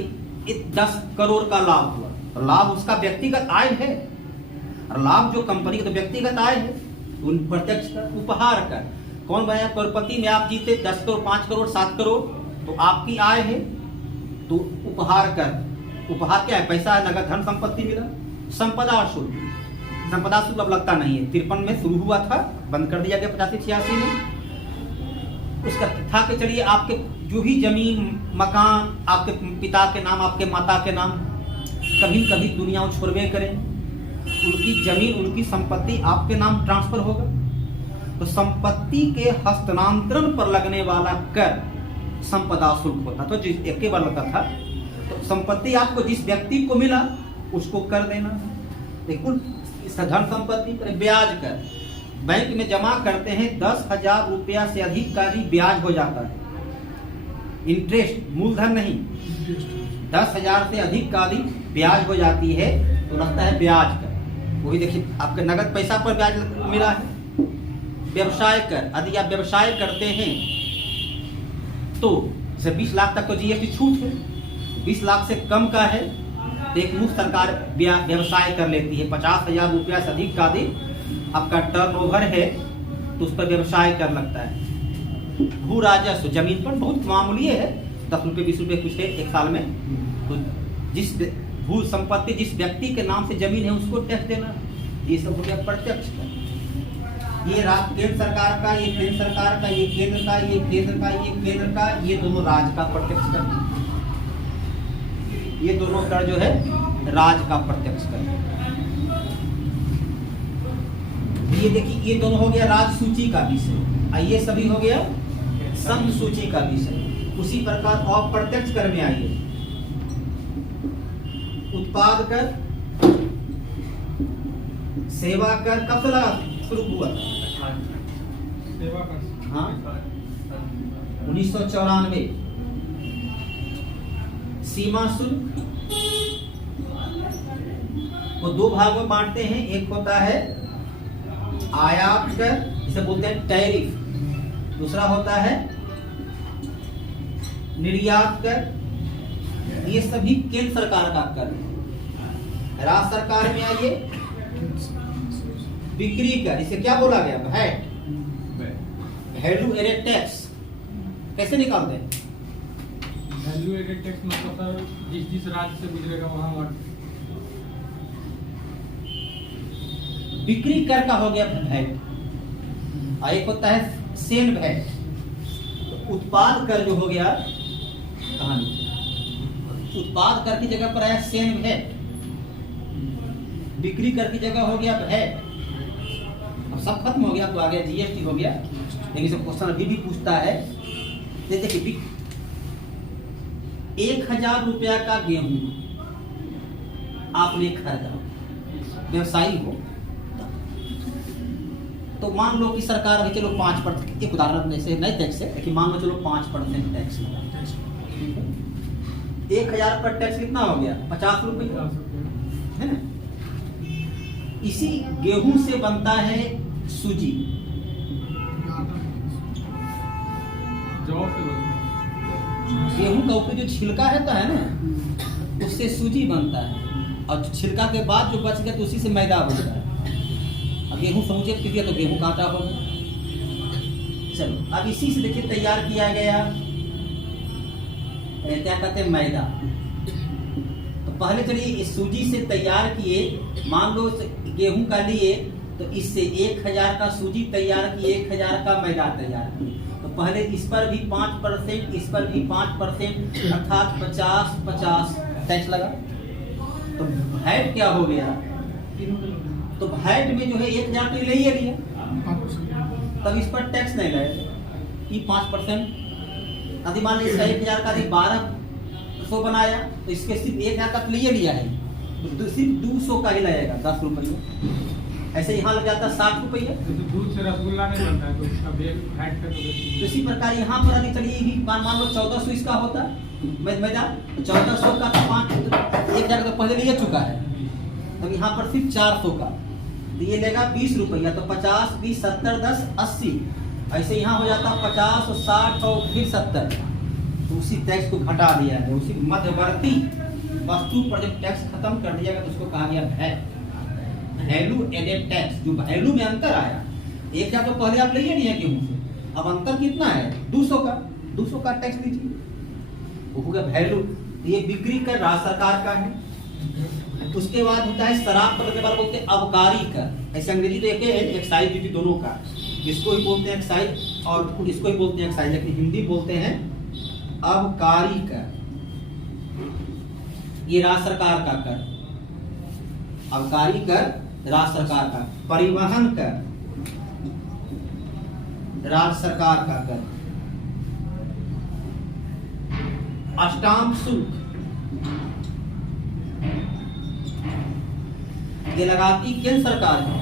10 करोड़ का लाभ हुआ, तो लाभ उसका व्यक्तिगत आय है, और लाभ जो कंपनी का तो व्यक्तिगत आय है, उन प्रत्यक्ष कर। उपहार कर, कौन बना करोड़पति में, आप जीते 10 करोड़, 5 करोड़, 7 करोड़, तो आपकी आय है, तो उपहार कर। उपहार क्या है? पैसा है, नगद धन संपत्ति मिला। संपदा शुल्क, संपदा शुल्क अब लगता नहीं है, 53 में शुरू हुआ था, बंद कर दिया गया 85-86 में। उसका था कि चलिए आपके जो भी जमीन, मकान आपके पिता के नाम, आपके माता के नाम, कभी कभी दुनिया छोड़वे करें, उनकी जमीन, उनकी संपत्ति आपके नाम ट्रांसफर होगा, तो संपत्ति के हस्तांतरण पर लगने वाला कर संपदा शुल्क होता। तो जिस एक बार लगता था, तो संपत्ति आपको जिस व्यक्ति को मिला उसको कर देना। देखो धन संपत्ति पर ब्याज कर, बैंक में जमा करते हैं 10,000 रुपया से अधिक का भी ब्याज हो जाता है। इंटरेस्ट, मूलधन नहीं, 10,000 से अधिक का भी ब्याज हो जाती है, तो लगता है ब्याज कर। वही देखिए आपके नगद पैसा पर ब्याज मिला है। व्यवसाय कर, यदि आप व्यवसाय करते हैं तो जैसे 20 लाख तक तो जीएसटी छूट है, 20 लाख से कम का है तो एक मुफ्त सरकार व्यवसाय कर लेती है। 50,000 रुपया से अधिक का यदि आपका टर्नओवर है तो उस पर व्यवसाय कर लगता है। भू राजस्व जमीन पर बहुत मामूली है, 10 रुपये 20 रुपये कुछ है एक साल में। तो जिस भू संपत्ति जिस व्यक्ति के नाम से जमीन है उसको टैक्स देना, ये सब हो गया प्रत्यक्ष कर। ये केंद्र सरकार का, ये केंद्र सरकार का, ये केंद्र का, ये केंद्र का, ये केंद्र का, ये दोनों राज्य का प्रत्यक्ष कर। ये दोनों कर जो है राज्य का प्रत्यक्ष कर। ये देखिए ये दोनों हो गया राज्य सूची का विषय, ये सभी हो गया संघ सूची का विषय। उसी प्रकार अप्रत्यक्ष कर में आइए, उत्पाद कर, सेवा कर कब से लगा शुरू हुआ? सेवा कर, हाँ 1994। सीमा शुल्क को दो भाग में बांटते हैं, एक होता है आयात कर जिसे बोलते हैं टैरिफ, दूसरा होता है निर्यात कर। ये सभी केंद्र सरकार का कर है। राज्य सरकार में आइए बिक्री कर, इसे क्या बोला गया? VAT, value added tax. कैसे निकालते हैं? वैल्यू एडेड टैक्स मतलब सर जिस राज्य से गुजरेगा वहाँ बिक्री कर का हो गया वैट, और एक होता है सेल वैट। तो उत्पाद कर जो हो गया, कहानी उत्पाद कर की जगह पर आया सेल वैट, बिक्री कर की जगह हो गया वैट। अब सब खत्म हो गया तो आ गया जीएसटी हो गया। लेकिन सब क्वेश्चन अभी भी पूछता है, जैसे कि 1000 रुपया का गेहूं आपने खरीदा, व्यवसायी हो, तो मान लो कि सरकार अभी चलो 5%, एक उदाहरण से नए टैक्स है, लेकिन मान लो चलो 5% टैक्स लगा। 1000 पर टैक्स कितना हो गया? 50 रुपये है ना। इसी गेहूं से बनता है सूजी, गेहूं का ऊपर जो छिलका रहता है ना, उससे सूजी बनता है, और छिलका के बाद जो बच गया तो उसी से मैदा बनता है। अब गेहूं समूचे पीस दिया तो गेहूं का आटा हो गया। चलो अब इसी से देखिए तैयार किया गया क्या कहते हैं मैदा। तो पहले चलिए इस सूजी से तैयार किए, मान लो गेहूं का लिए तो इससे 1000 का सूजी तैयार किए, 1000 का मैदा तैयार किए। तो पहले इस पर भी 5%, इस पर भी 5%, अर्थात 50-50 टैक्स लगा। तो वैट क्या हो गया? तो वैट में जो है 1000 तो ले ही लिया, तब इस पर टैक्स नहीं लगेगा, ये 5%। यदि मान लीजिए 1000 का 1200 बनाया तो इसके सिर्फ 1000 का ले लिया है, तो सिर्फ 200 का ही लगेगा, 10 रुपये। ऐसे यहाँ लग जाता 60 रुपये। दूध से रसगुल्ला नहीं बनता है तो उसका वैट का तो इसी प्रकार यहाँ पर अभी चलिए मान लो 1400 इसका होता मैदा, तो 1400 का 1000 तो पहले ले चुका है, तब यहाँ पर सिर्फ 400 का, तो ये लेगा 20 रुपया। तो 50, 20, 70, 10, 80, ऐसे यहाँ हो जाता 50 और 60 और फिर 70। तो उसी टैक्स को घटा दिया है, उसी मध्यवर्ती वस्तु पर जब टैक्स खत्म कर दिया गया तो उसको कहा गया वैट, वैल्यू एडेड टैक्स। जो वैल्यू में अंतर आया, 1000 तो पहले आप ले नहीं है गेहूं से, अब अंतर कितना है? 200 का टैक्स लीजिए, वो हो गया वैल्यू। ये बिक्री कर राज्य सरकार का है। उसके बाद होता है शराब पर, के बाद बोलते हैं अबकारी कर। ऐसे अंग्रेजी तो एक है, एक्साइज ड्यूटी दोनों का, इसको ही बोलते हैं एक्साइज और इसको ही बोलते हैं एक्साइज, लेकिन हिंदी बोलते हैं अबकारी कर। ये राज्य सरकार का कर, अबकारी कर राज्य सरकार का। परिवहन कर राज्य सरकार का कर। अष्टांग शुल्क ये लगाती केंद्र सरकार है,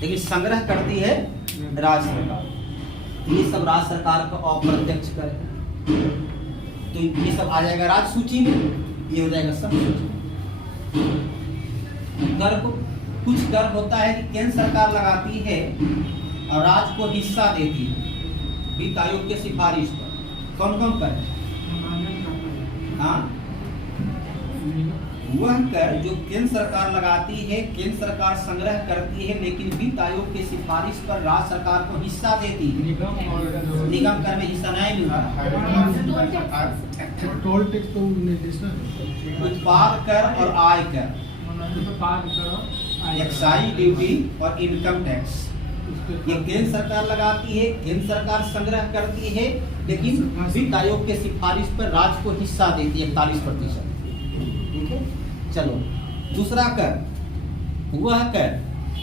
लेकिन संग्रह करती है राज्य सरकार। ये सब राज्य सरकार का अप्रत्यक्ष कर है। तो ये सब आ जाएगा राज्य सूची में, ये हो जाएगा सब सूची। कर को कुछ कर होता है कि केंद्र सरकार लगाती है और राज्य को हिस्सा देती है वित्त आयोग के सिफारिश पर। कौन कौन कर? हाँ, वह कर जो केंद्र सरकार लगाती है, केंद्र सरकार संग्रह करती है, लेकिन वित्त आयोग के सिफारिश पर राज्य सरकार को हिस्सा देती है। निगम कर में हिस्सा नहीं मिल रहा। टोल टैक्स तो नेशनल उत्पाद कर और आय कर, एक्साइज ड्यूटी और इनकम टैक्स, ये केंद्र सरकार लगाती है, केंद्र सरकार संग्रह करती है, लेकिन वित्त आयोग के सिफारिश पर राज्य को हिस्सा देती है 41%। ठीक है, चलो दूसरा कर, वह कर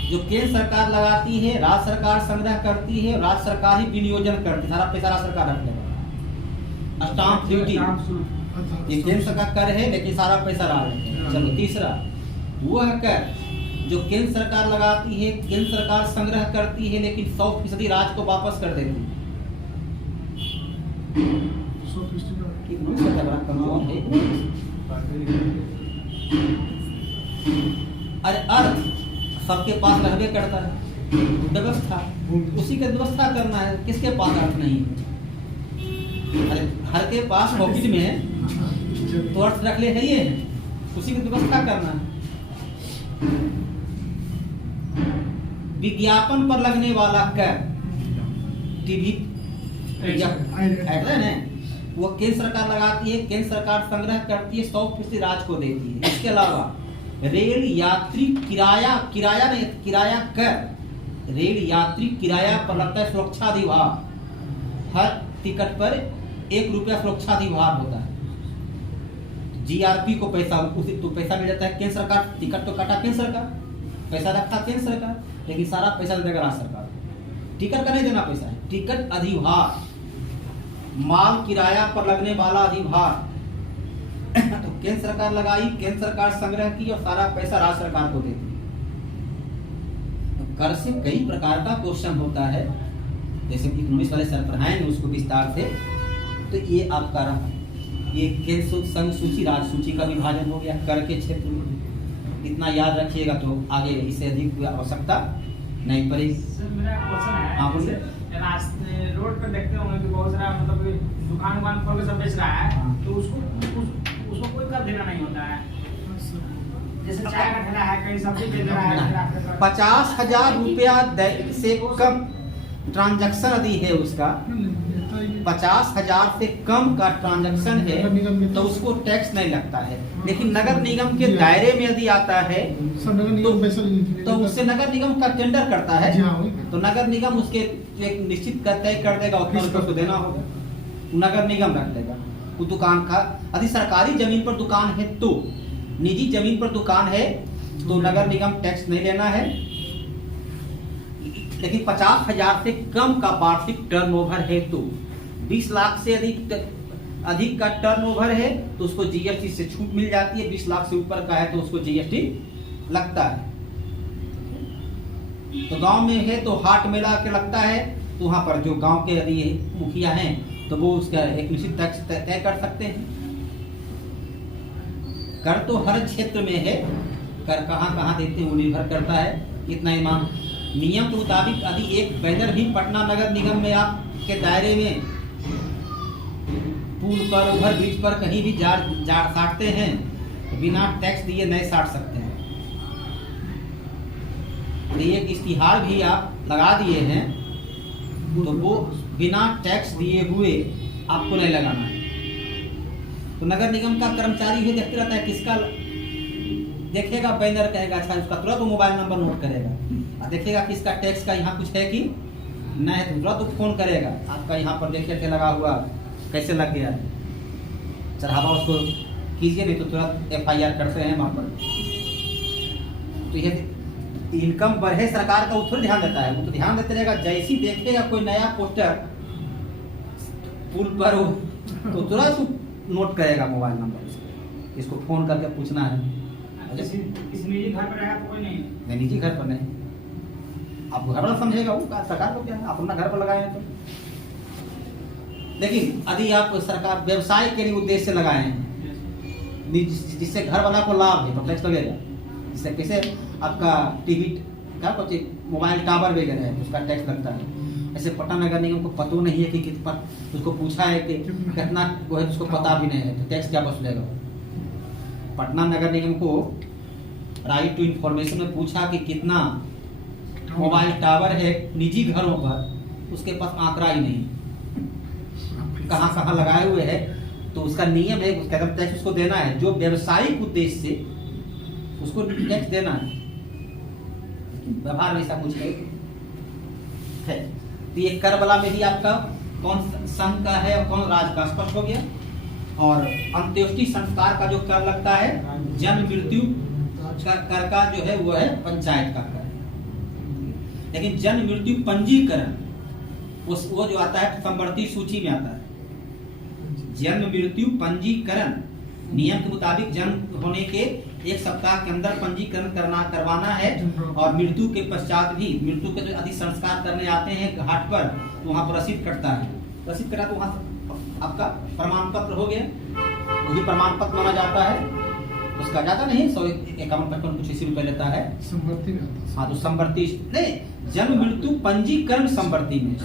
जो केंद्र सरकार लगाती है, राज्य सरकार संग्रह करती है, राज्य सरकार ही विनियोजन करती है, सारा पैसा राज्य सरकार रख लेगा। स्टाम्प ड्यूटी ये केंद्र सरकार कर है, लेकिन सारा पैसा राज्य। चलो तीसरा, वह कर जो केंद्र सरकार लगाती है, केंद्र सरकार संग्रह करती है, लेकिन 100% राज्य को वापस कर देती है। 100% कमजोर है। अरे अर्थ सबके पास रहबे करता है, व्यवस्था उसी का व्यवस्था करना है, किसके पास अर्थ नहीं है? अरे हर के पास पॉकेट में है तो अर्थ रख ले है, ये उसी की व्यवस्था करना है। विज्ञापन पर लगने वाला कर, टीवी ऐड है, वो केंद्र सरकार लगाती है, केंद्र सरकार संग्रह करती है, 100% राज्य को देती है। इसके अलावा रेल यात्री किराया, किराया नहीं किराया कर, रेल यात्री किराया पर लगता है सुरक्षा अधिभार। हर टिकट पर 1 रुपया सुरक्षा अधिभार होता है। जीआरपी को पैसा उसी तो पैसा मिल जाता है, केंद्र सरकार टिकट तो काटा केंद्र सरकार, पैसा रखता केंद्र सरकार, लेकिन सारा पैसा देगा राज्य सरकार। टिकट का नहीं देना पैसा है, टिकट अधिभार, माल किराया पर लगने वाला अधिभार तो केंद्र सरकार लगाई, केंद्र सरकार संग्रह की और सारा पैसा राज्य सरकार को देती। तो कर से कई प्रकार का क्वेश्चन होता है, जैसे इकोनॉमिक्स वाले सर पढ़ाएंगे उसको विस्तार से। तो ये आपका रहा, ये केंद्र संघ सूची राज्य सूची का विभाजन हो गया कर के क्षेत्र में। इतना याद रखिएगा तो आगे इससे अधिक आवश्यकता नहीं पड़ेगी। सर मेरा क्वेश्चन है, हाँ बोलिए। रास्ते रोड पे देखते होंगे कि बहुत सारा मतलब दुकान खोल के सब बेच रहा है, हाँ। तो उसको कोई कर देना नहीं होता है। जैसे चाय का ठेला है, कहीं सब्जी बेच रहा है, 50,000 रुपया से कम ट्रांजैक्शन यदि है उसका, 50,000 से कम का ट्रांजैक्शन है तो उसको टैक्स नहीं लगता है। लेकिन नगर निगम के दायरे में यदि आता है तो उससे नगर निगम का टेंडर करता है, तो नगर निगम उसके एक निश्चित तय कर देगा, उतना रुपये उसको देना होगा, नगर निगम रख देगा। वो दुकान का यदि सरकारी जमीन पर दुकान है तो, निजी जमीन पर दुकान है तो नगर निगम टैक्स नहीं लेना है। लेकिन 50,000 से कम का वार्षिक टर्नओवर है तो, 20 लाख से अधिक का टर्नओवर है तो उसको जीएसटी से छूट मिल जाती है, 20 लाख से ऊपर का है तो उसको जीएसटी लगता है। तो गांव में है तो हाट मेला के लगता है, तो वहां पर जो गांव के यदि मुखिया हैं तो वो उसका एक निश्चित टैक्स तय कर सकते हैं। कर तो हर क्षेत्र में है, कर कहाँ कहाँ देते हैं वो निर्भर करता है। इतना ईमान नियम के मुताबिक यदि एक बैनर भी पटना नगर निगम में आपके दायरे में पुल पर, ओवर ब्रिज पर कहीं भी जाड़ साटते हैं तो बिना टैक्स दिए नहीं साट सकते हैं। तो एक इश्तिहार भी आप लगा दिए हैं तो वो बिना टैक्स दिए हुए आपको नहीं लगाना है। तो नगर निगम का कर्मचारी भी देखते रहता है, किसका देखेगा बैनर, कहेगा अच्छा उसका, तुरंत वो मोबाइल नंबर नोट करेगा और देखेगा कि इसका टैक्स का यहाँ कुछ है कि नहीं है, तो तुरंत फोन करेगा, आपका यहाँ पर देखे थे लगा हुआ कैसे लग गया है, चढ़ावा उसको कीजिए, नहीं तो तुरंत FIR करते हैं वहाँ पर। तो ये इनकम बढ़े सरकार का वो थोड़ी ध्यान देता है, वो तो ध्यान देते रहेगा, जैसी देखेगा कोई नया पोस्टर पुल पर हो तो तुरंत नोट करेगा मोबाइल नंबर, इसको फोन करके पूछना है। किसी निजी घर पर रहेगा तो कोई नहीं, निजी घर पर नहीं, आप घर वाला समझेगा वो सरकार को क्या है, आप अपना घर पर लगाए हैं तो। लेकिन यदि आप सरकार व्यवसाय के लिए उद्देश्य से लगाए हैं जिससे घर वाला को लाभ है तो टैक्स लगेगा। जिससे कैसे आपका टीवी क्या कहते मोबाइल टावर वगैरह है उसका टैक्स लगता है। ऐसे पटना नगर निगम को पता नहीं है कि कितना, उसको पूछा है कि कितना वो है, उसको पता भी नहीं है, तो टैक्स क्या वसूलेगा। पटना नगर निगम को राइट टू इंफॉर्मेशन में पूछा कि कितना मोबाइल टावर है निजी घरों पर, उसके पास आंकड़ा ही नहीं, कहाँ कहाँ लगाए हुए है। तो उसका नियम है, उसका टैक्स उसको देना है जो व्यवसायिक उद्देश्य से उसको टैक्स देना है, व्यवहार में ऐसा कुछ है। तो ये कर वाला में ही आपका कौन संघ का है और कौन राज्य का स्पष्ट हो गया। और अंत्येष्टि संस्कार का जो कर लगता है जन्म मृत्यु कर का जो है वो है पंचायत का कर। लेकिन जन्म मृत्यु पंजीकरण वो जो आता है संवर्ती सूची में आता है। जन्म मृत्यु पंजीकरण नियम के मुताबिक जन्म होने के 1 सप्ताह के अंदर पंजीकरण करवाना है। और मृत्यु के पश्चात भी मृत्यु के जो आदि संस्कार करने आते हैं घाट पर, तो वहाँ पर रसीद कटता है, रसीद कटा तो वहाँ आपका प्रमाण पत्र हो गया, वही प्रमाण पत्र माना जाता है। उसका ज्यादा नहीं 151 कुछ इसी रुपए लेता है, संवर्ती में आता है। हाँ तो संवर्ती नहीं, जन्म मृत्यु पंजीकरण संवर्ती में,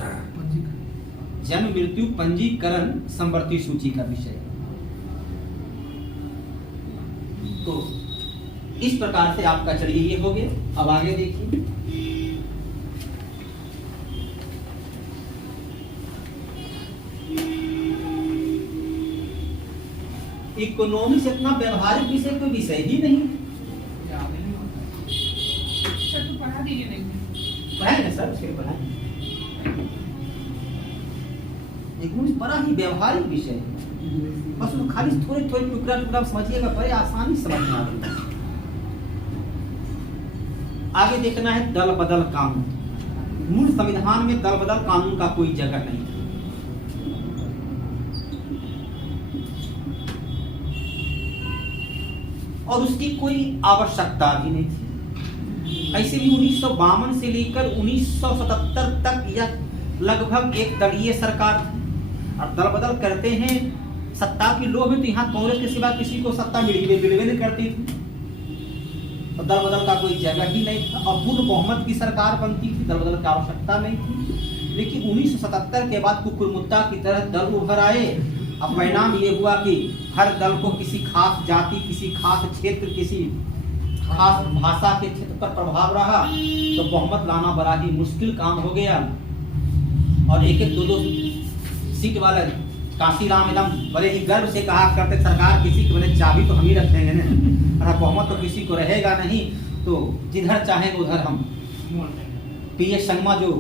जन्म मृत्यु पंजीकरण संवर्ती सूची का विषय। तो इस प्रकार से आपका चलिए ये हो गया। अब आगे देखिए, इकोनॉमिक्स इतना व्यवहारिक विषय कोई विषय ही नहीं। सर तो पढ़ा दीजिए देखिए। पढ़ाएंगे सर, उसके लिए पढ़ाएंगे। इकोनॉमिक्स बड़ा ही व्यवहारिक विषय है, बस वो खाली थोड़े थोड़े टुकड़ा टुकड़ा समझिएगा, बड़े आसानी से समझ में आएगा। आगे देखना है दल बदल कानून। मूल संविधान में दल बदल कानून का कोई जगह नहीं है। और उसकी कोई आवश्यकता भी नहीं थी। ऐसे भी 1952 से लेकर 1977 तक यह लगभग एक दलीय सरकार थी। और दल बदल करते हैं सत्ता की लोभ में, तो यहाँ कांग्रेस के सिवा किसी को सत्ता मिलवे नहीं करती थी, तो दल बदल का कोई जगह ही नहीं था। और पूर्ण बहुमत की सरकार बनती थी, दल बदल की आवश्यकता नहीं थी। लेकिन 1977 के बाद कुकुरमुत्ता की तरह दल उभर आए। अब परिणाम ये हुआ कि हर दल को किसी खास जाति, किसी खास क्षेत्र, किसी खास भाषा के क्षेत्र पर प्रभाव रहा, तो बहुमत लाना बड़ा ही मुश्किल काम हो गया। और एक एक दो सीट वाला काशीराम एकदम बड़े ही गर्व से कहा करते, सरकार किसी के बने चाबी तो हम ही रखेंगे ना, और बहुमत तो किसी को रहेगा नहीं, तो जिधर चाहेंगे उधर हम। पीएस संगमा जो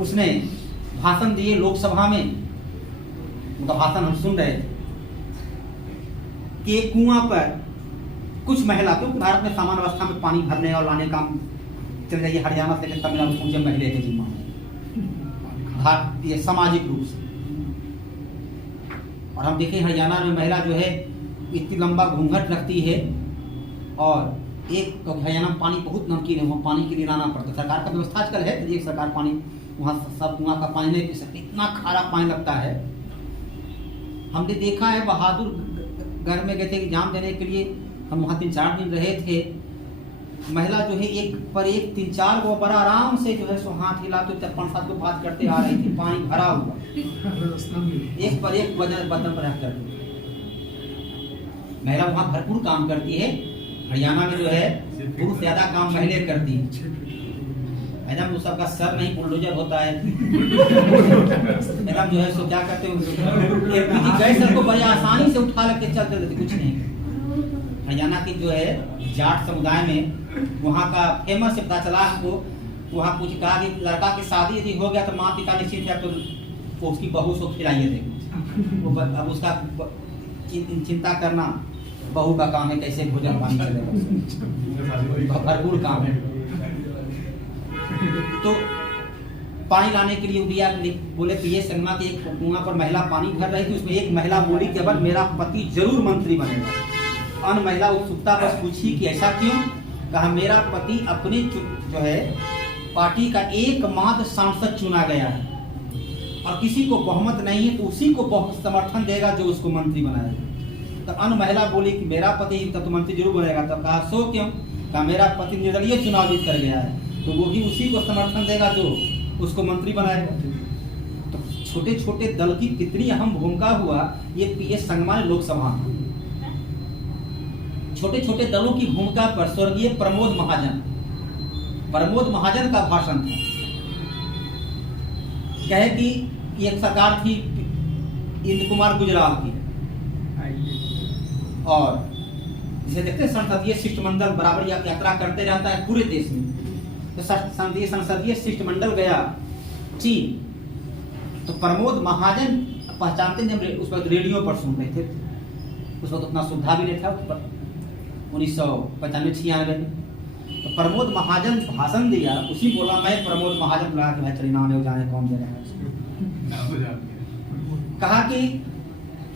उसने भाषण दिए लोकसभा में, उनका भाषण हम सुन रहे थे कि एक कुआं पर कुछ महिला, क्योंकि भारत में सामान्य अवस्था में पानी भरने और लाने का चल जाइए हरियाणा से लेकर तमिलनाडु पहुंचे महिला के जिम्मा में, ये सामाजिक रूप से। और हम देखें हरियाणा में महिला जो है इतनी लंबा घूंघट रखती है, और एक तो हरियाणा में पानी बहुत नमकीन है, वहाँ पानी के लिए लाना पड़ता है। सरकार का व्यवस्था आजकल है, एक सरकार पानी वहाँ सब कुआं का पानी नहीं पी सकती, इतना खारा पानी लगता है। हमने देखा है बहादुरगढ़ में गए थे एग्जाम देने के लिए, हम वहाँ 3-4 दिन रहे थे। महिला जो है एक पर एक 3-4 को बड़ा आराम से जो है सो हाथ हिलाते 5-7 को बात करते आ रही थी, पानी भरा हुआ, एक पर एक बदन पर रख करके। महिला वहाँ भरपूर काम करती है। हरियाणा में जो है पुरुष ज्यादा काम महिला करती है। मैडम उस सबका सर नहीं बुलडोजर होता है। मैडम जो है सो क्या करते हैं, गैस को बड़ी आसानी से उठा लेके चलते रहते, कुछ नहीं। हरियाणा की जो है जाट समुदाय में वहाँ का फेमस से पता चला हमको, वहाँ कुछ कहा कि लड़का की शादी यदि हो गया तो माँ पिता निश्चित है तो उसकी बहू को खिलाइए देंगे। अब उसका चिंता करना बहू का काम है, कैसे भोजन पानी चलेगा, भरपूर काम है। तो पानी लाने के लिए दिया, बोले पीएस संगमा की एक कुआं पर महिला पानी भर रही थी, उसमें एक महिला बोली कि अब मेरा पति जरूर मंत्री बनेगा। अन्य महिला उत्सुकता बस पूछी कि ऐसा क्यों? कहा मेरा पति अपने जो है पार्टी का एकमात्र सांसद चुना गया है और किसी को बहुमत नहीं है, तो उसी को बहुत समर्थन देगा जो उसको मंत्री बनाएगा। तो अन्य महिला बोली कि मेरा पति तो मंत्री जरूर बनेगा। तो कहा सो क्यों? का मेरा पति निर्दलीय चुनाव जीत कर गया है, तो वो भी उसी को समर्थन देगा जो उसको मंत्री बनाएगा। तो छोटे छोटे दल की कितनी अहम भूमिका हुआ ये PS संगमा ने लोकसभा में। छोटे छोटे दलों की भूमिका पर स्वर्गीय प्रमोद महाजन का भाषण था। कहे कि एक सरकार थी इंद्र कुमार गुजराल की, और जिसे देखते हैं संसदीय शिष्टमंडल बराबर यात्रा करते रहता है पूरे देश में। तो संसदीय शिष्टमंडल गया चीन, तो प्रमोद महाजन पहचानते थे, उस वक्त रेडियो पर सुन रहे थे, उस वक्त उतना सुविधा भी नहीं था 1995-96 में। तो प्रमोद महाजन भाषण दिया, उसी बोला मैं प्रमोद महाजन बुला के भाई चली नाम है जाने कौन दे रहा है। कहा कि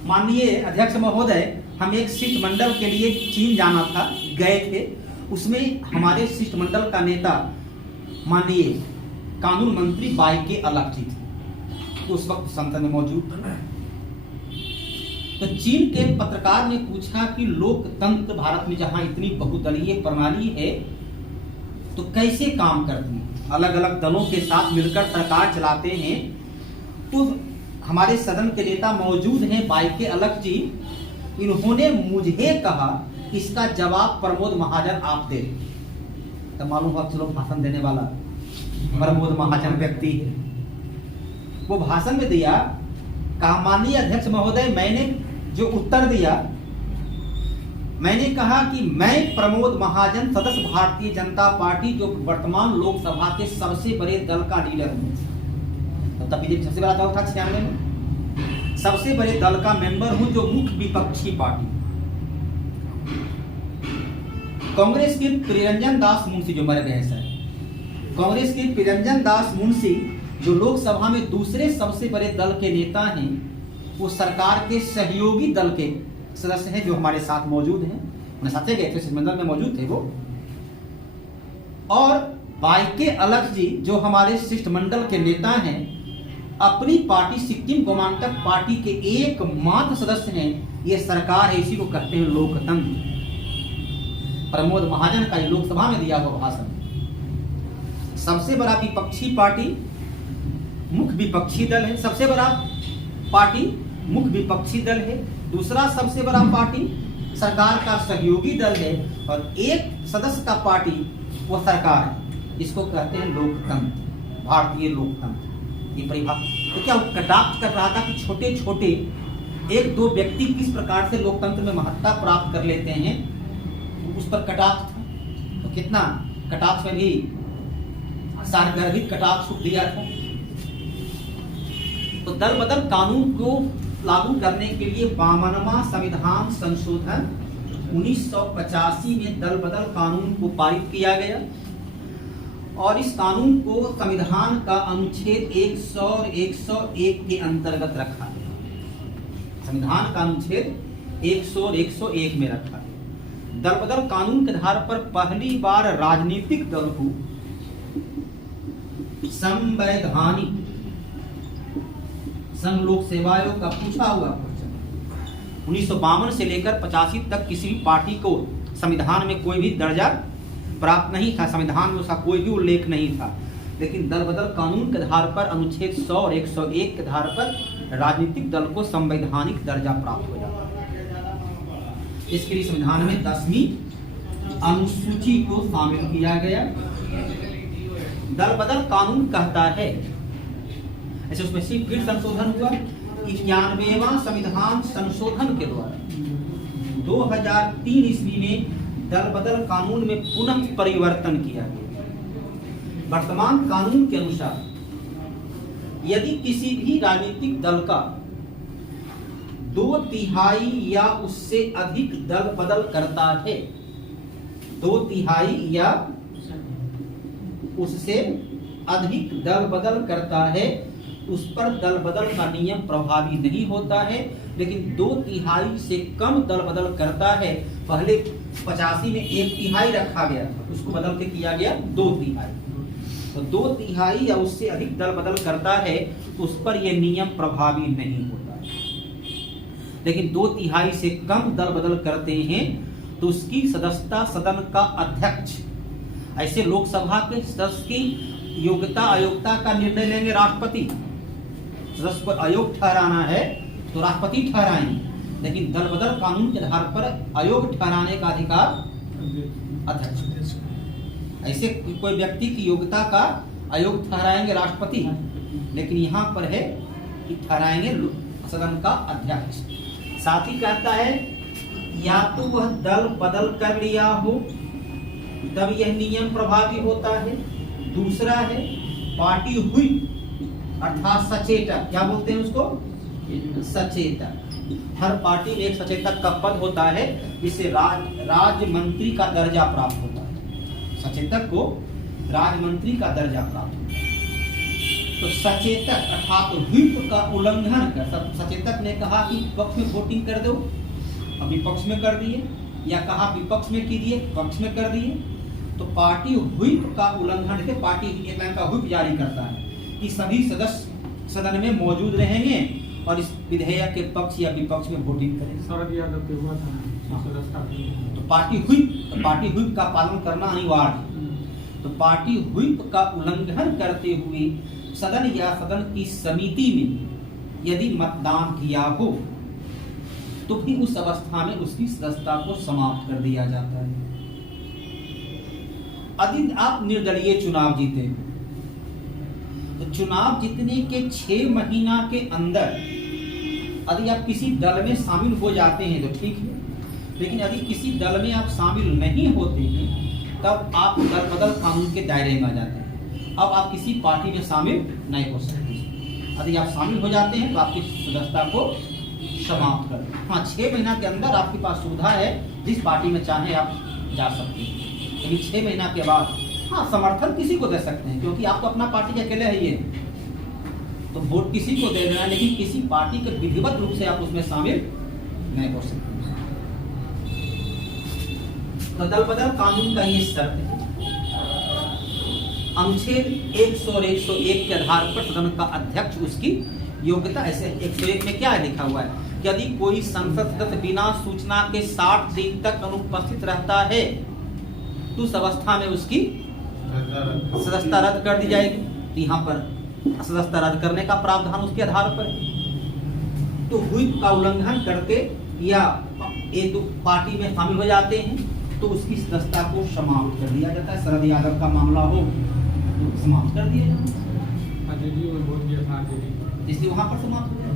माननीय अध्यक्ष महोदय, हम एक शिष्टमंडल के लिए चीन जाना था, गए थे, उसमें हमारे शिष्टमंडल का नेता माननीय कानून मंत्री बाईके अलग थे, तो उस वक्त संसद में मौजूद। तो चीन के पत्रकार ने पूछा कि लोकतंत्र भारत में जहां इतनी बहुदलीय प्रणाली है तो कैसे काम करती है, अलग अलग दलों के साथ मिलकर सरकार चलाते हैं। तो हमारे सदन के नेता मौजूद हैं बाईके अलग जी, इन्होंने मुझे कहा इसका जवाब प्रमोद महाजन आप दे। तो मालूम हुआ चलो भाषण देने वाला प्रमोद महाजन व्यक्ति है। वो भाषण में दिया, कहा माननीय अध्यक्ष महोदय, मैंने जो उत्तर दिया, मैंने कहा कि मैं प्रमोद महाजन सदस्य भारतीय जनता पार्टी जो वर्तमान लोकसभा के सबसे बड़े दल का लीडर हूँ। तो तब बीजेपी सबसे बड़ा दल था 96 में, सबसे बड़े दल का मेंबर हूं जो मुख्य विपक्षी पार्टी। कांग्रेस के प्रियरंजन दास मुंशी जो मर गए सर, कांग्रेस के प्रियरंजन दास मुंशी जो लोकसभा में दूसरे सबसे बड़े दल के नेता हैं, वो सरकार के सहयोगी दल के सदस्य हैं जो हमारे साथ मौजूद हैं, उन्हें साथे गए थे, शिष्टमंडल में मौजूद थे वो। और बाईके अलग जी जो हमारे शिष्टमंडल के नेता हैं, अपनी पार्टी सिक्किम गोमांतक पार्टी के एकमात्र सदस्य हैं। ये सरकार है, इसी को कहते हैं लोकतंत्र। प्रमोद महाजन का लोकसभा में दिया हुआ भाषण। सबसे बड़ा विपक्षी पार्टी मुख्य विपक्षी दल है, सबसे बड़ा पार्टी मुख्य विपक्षी दल है, दूसरा सबसे बड़ा पार्टी सरकार का सहयोगी दल है, और एक सदस्य का पार्टी वो सरकार है। इसको कहते हैं लोकतंत्र, भारतीय लोकतंत्र। ये परिभाषा तो क्या कटाक्ष कर रहा था कि छोटे छोटे एक दो व्यक्ति किस प्रकार से लोकतंत्र में महत्ता प्राप्त कर लेते हैं, उस पर कटाक्ष था। तो कितना कटाक्ष में भी सार्वजनिक कटाक्ष दिया था। तो दल बदल कानून को लागू करने के लिए 52वां संविधान संशोधन 1985 में दल बदल कानून को पारित किया गया, और इस कानून को संविधान का अनुच्छेद 100 और 101 के अंतर्गत रखा गया। संविधान का अनुच्छेद 100 और 101 में रखा गया। दल बदल कानून के आधार पर पहली बार राजनीतिक दल को संवैधानिक संघ लोक सेवा आयोग का पूछा हुआ क्वेश्चन 1952 से लेकर 85 तक किसी भी पार्टी को संविधान में कोई भी दर्जा प्राप्त नहीं था, संविधान में उसका कोई भी उल्लेख नहीं था। लेकिन दल बदल कानून के आधार पर अनुच्छेद 100 और 101 के आधार पर राजनीतिक दल को संवैधानिक दर्जा प्राप्त हो जाता है। इसके लिए संविधान में 10वीं अनुसूची को शामिल किया गया। दल बदल कानून कहता है, ऐसे उसमें सिर्फ फिर संशोधन हुआ 91वां संविधान संशोधन के द्वारा 2003 ईस्वी में दल बदल कानून में पुनः परिवर्तन किया गया। वर्तमान कानून के अनुसार यदि किसी भी राजनीतिक दल का 2/3 या उससे अधिक दल बदल करता है, 2/3 या उससे अधिक दल बदल करता है, उस पर दल बदल का नियम प्रभावी नहीं होता है। लेकिन 2/3 से कम दल बदल करता है, पहले 85 में 1/3 रखा गया था, उसको बदल के किया गया 2/3। तो 2/3 या उससे अधिक दल बदल करता है, उस पर यह नियम प्रभावी नहीं होता है। लेकिन 2/3 से कम दल बदल करते हैं तो उसकी सदस्यता सदन का अध्यक्ष, ऐसे लोकसभा के सदस्य की योग्यता अयोग्यता का निर्णय लेंगे राष्ट्रपति। सदस्य को अयोग्य ठहराना है तो राष्ट्रपति ठहराएंगे, लेकिन दल बदल कानून के आधार पर अयोग्य ठहराने का अधिकार अध्यक्ष। ऐसे कोई व्यक्ति की योग्यता का अयोग्य ठहराएंगे राष्ट्रपति, लेकिन यहाँ पर है कि ठहराएंगे सदन का अध्यक्ष। साथ ही कहता है या तो वह दल बदल कर लिया हो तब यह नियम प्रभावी होता है। दूसरा है पार्टी हुई अर्थात सचेतक, क्या बोलते हैं उसको, सचेतक। हर पार्टी में एक सचेतक का पद होता है जिससे राज्य मंत्री का दर्जा प्राप्त होता है। सचेतक को राजमंत्री का दर्जा प्राप्त होता है। तो सचेतक अर्थात व्हिप का उल्लंघन कर, सचेतक ने कहा कि पक्ष में वोटिंग कर दो, अब विपक्ष में कर दिए, या कहा विपक्ष में कीजिए, पक्ष में कर दिए, तो पार्टी व्हिप का उल्लंघन है। पार्टी एक लाइन का व्हिप जारी करता है कि सभी सदस्य सदन में मौजूद रहेंगे और इस विधेयक के पक्ष या विपक्ष में वोटिंग करेंगे। शरद यादव पे हुआ था तो पार्टी व्हिप का पालन करना अनिवार्य है। तो पार्टी व्हिप का उल्लंघन करते हुए सदन या सदन की समिति में यदि मतदान किया हो तो भी उस अवस्था में उसकी सदस्यता को समाप्त कर दिया जाता है। यदि आप निर्दलीय चुनाव जीते तो चुनाव जीतने के 6 महीना के अंदर यदि आप किसी दल में शामिल हो जाते हैं तो ठीक है, लेकिन यदि किसी दल में आप शामिल नहीं होते हैं तब आप दल बदल कानून के दायरे में आ जाते हैं। अब आप किसी पार्टी में शामिल नहीं हो सकते। यदि आप शामिल हो जाते हैं तो आपकी सदस्यता को समाप्त कर दें। हाँ, 6 महीना के अंदर आपके पास सुविधा है, जिस पार्टी में चाहे आप जा सकते हैं, लेकिन 6 महीना के बाद हाँ समर्थन किसी को दे सकते हैं, क्योंकि आप तो अपना पार्टी के अकेले है, ये तो वोट किसी को दे देना है, लेकिन किसी पार्टी के विधिवत रूप से आप उसमें शामिल नहीं हो सकते। तो दल बदल कानून का ये शर्त है। अनुच्छेद 100 और 101 के आधार पर सदन का अध्यक्ष उसकी योग्यता, ऐसे 101 में क्या लिखा हुआ है कि यदि कोई संसद सदस्य बिना सूचना के 60 दिन तक अनुपस्थित रहता है तो उस अवस्था में उसकी सदस्यता रद्द कर दी जाएगी। यहाँ पर सदस्यता रद्द करने का प्रावधान उसके आधार पर है। तो व्हिप का उल्लंघन करके या एक पार्टी में शामिल हो जाते हैं तो उसकी सदस्यता को समाप्त कर दिया जाता है। शरद यादव का मामला हो तो समाप्त कर दिया जाता है, इसलिए वहां पर समाप्त हो जाए।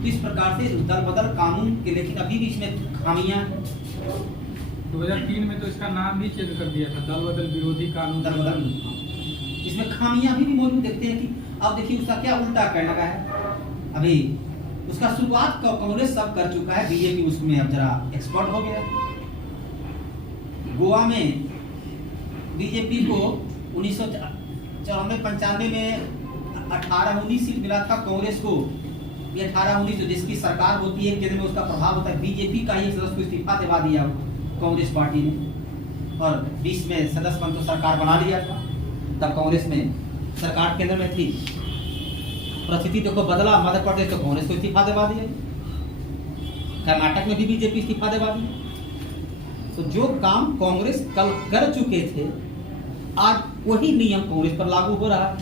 तो इस प्रकार से दल बदल कानून के, लेकिन अभी भी इसमें खामियां हैं। 2003 में तो इसका नाम भी चेंज कर दिया था, दल बदल विरोधी कानून। दल बदल इसमें खामियां भी मौजूद देखते हैं कि अब देखिए उसका क्या उल्टा करने लगा है। अभी उसका शुरुआत कांग्रेस सब कर चुका है, बीजेपी उसमें अब जरा एक्सपर्ट हो गया। गोवा में बीजेपी को 1994-95 में 18-19 सीट मिला था, कांग्रेस को ये 18-19 जिसकी सरकार होती है केंद्र में, उसका प्रभाव होता है। बीजेपी का ही सदस्य को इस्तीफा दिलवा दिया कांग्रेस पार्टी ने, और 20 में सदस्य बन तो सरकार बना लिया था। तब कांग्रेस में सरकार केंद्र में थी, परिस्थिति देखो बदला, मध्य प्रदेश तो कांग्रेस को इस्तीफा दिलवा दिया, कर्नाटक में भी बीजेपी इस्तीफा दिलवा दिया। तो जो काम कांग्रेस कल कर चुके थे आज वही नियम कांग्रेस पर लागू हो रहा है।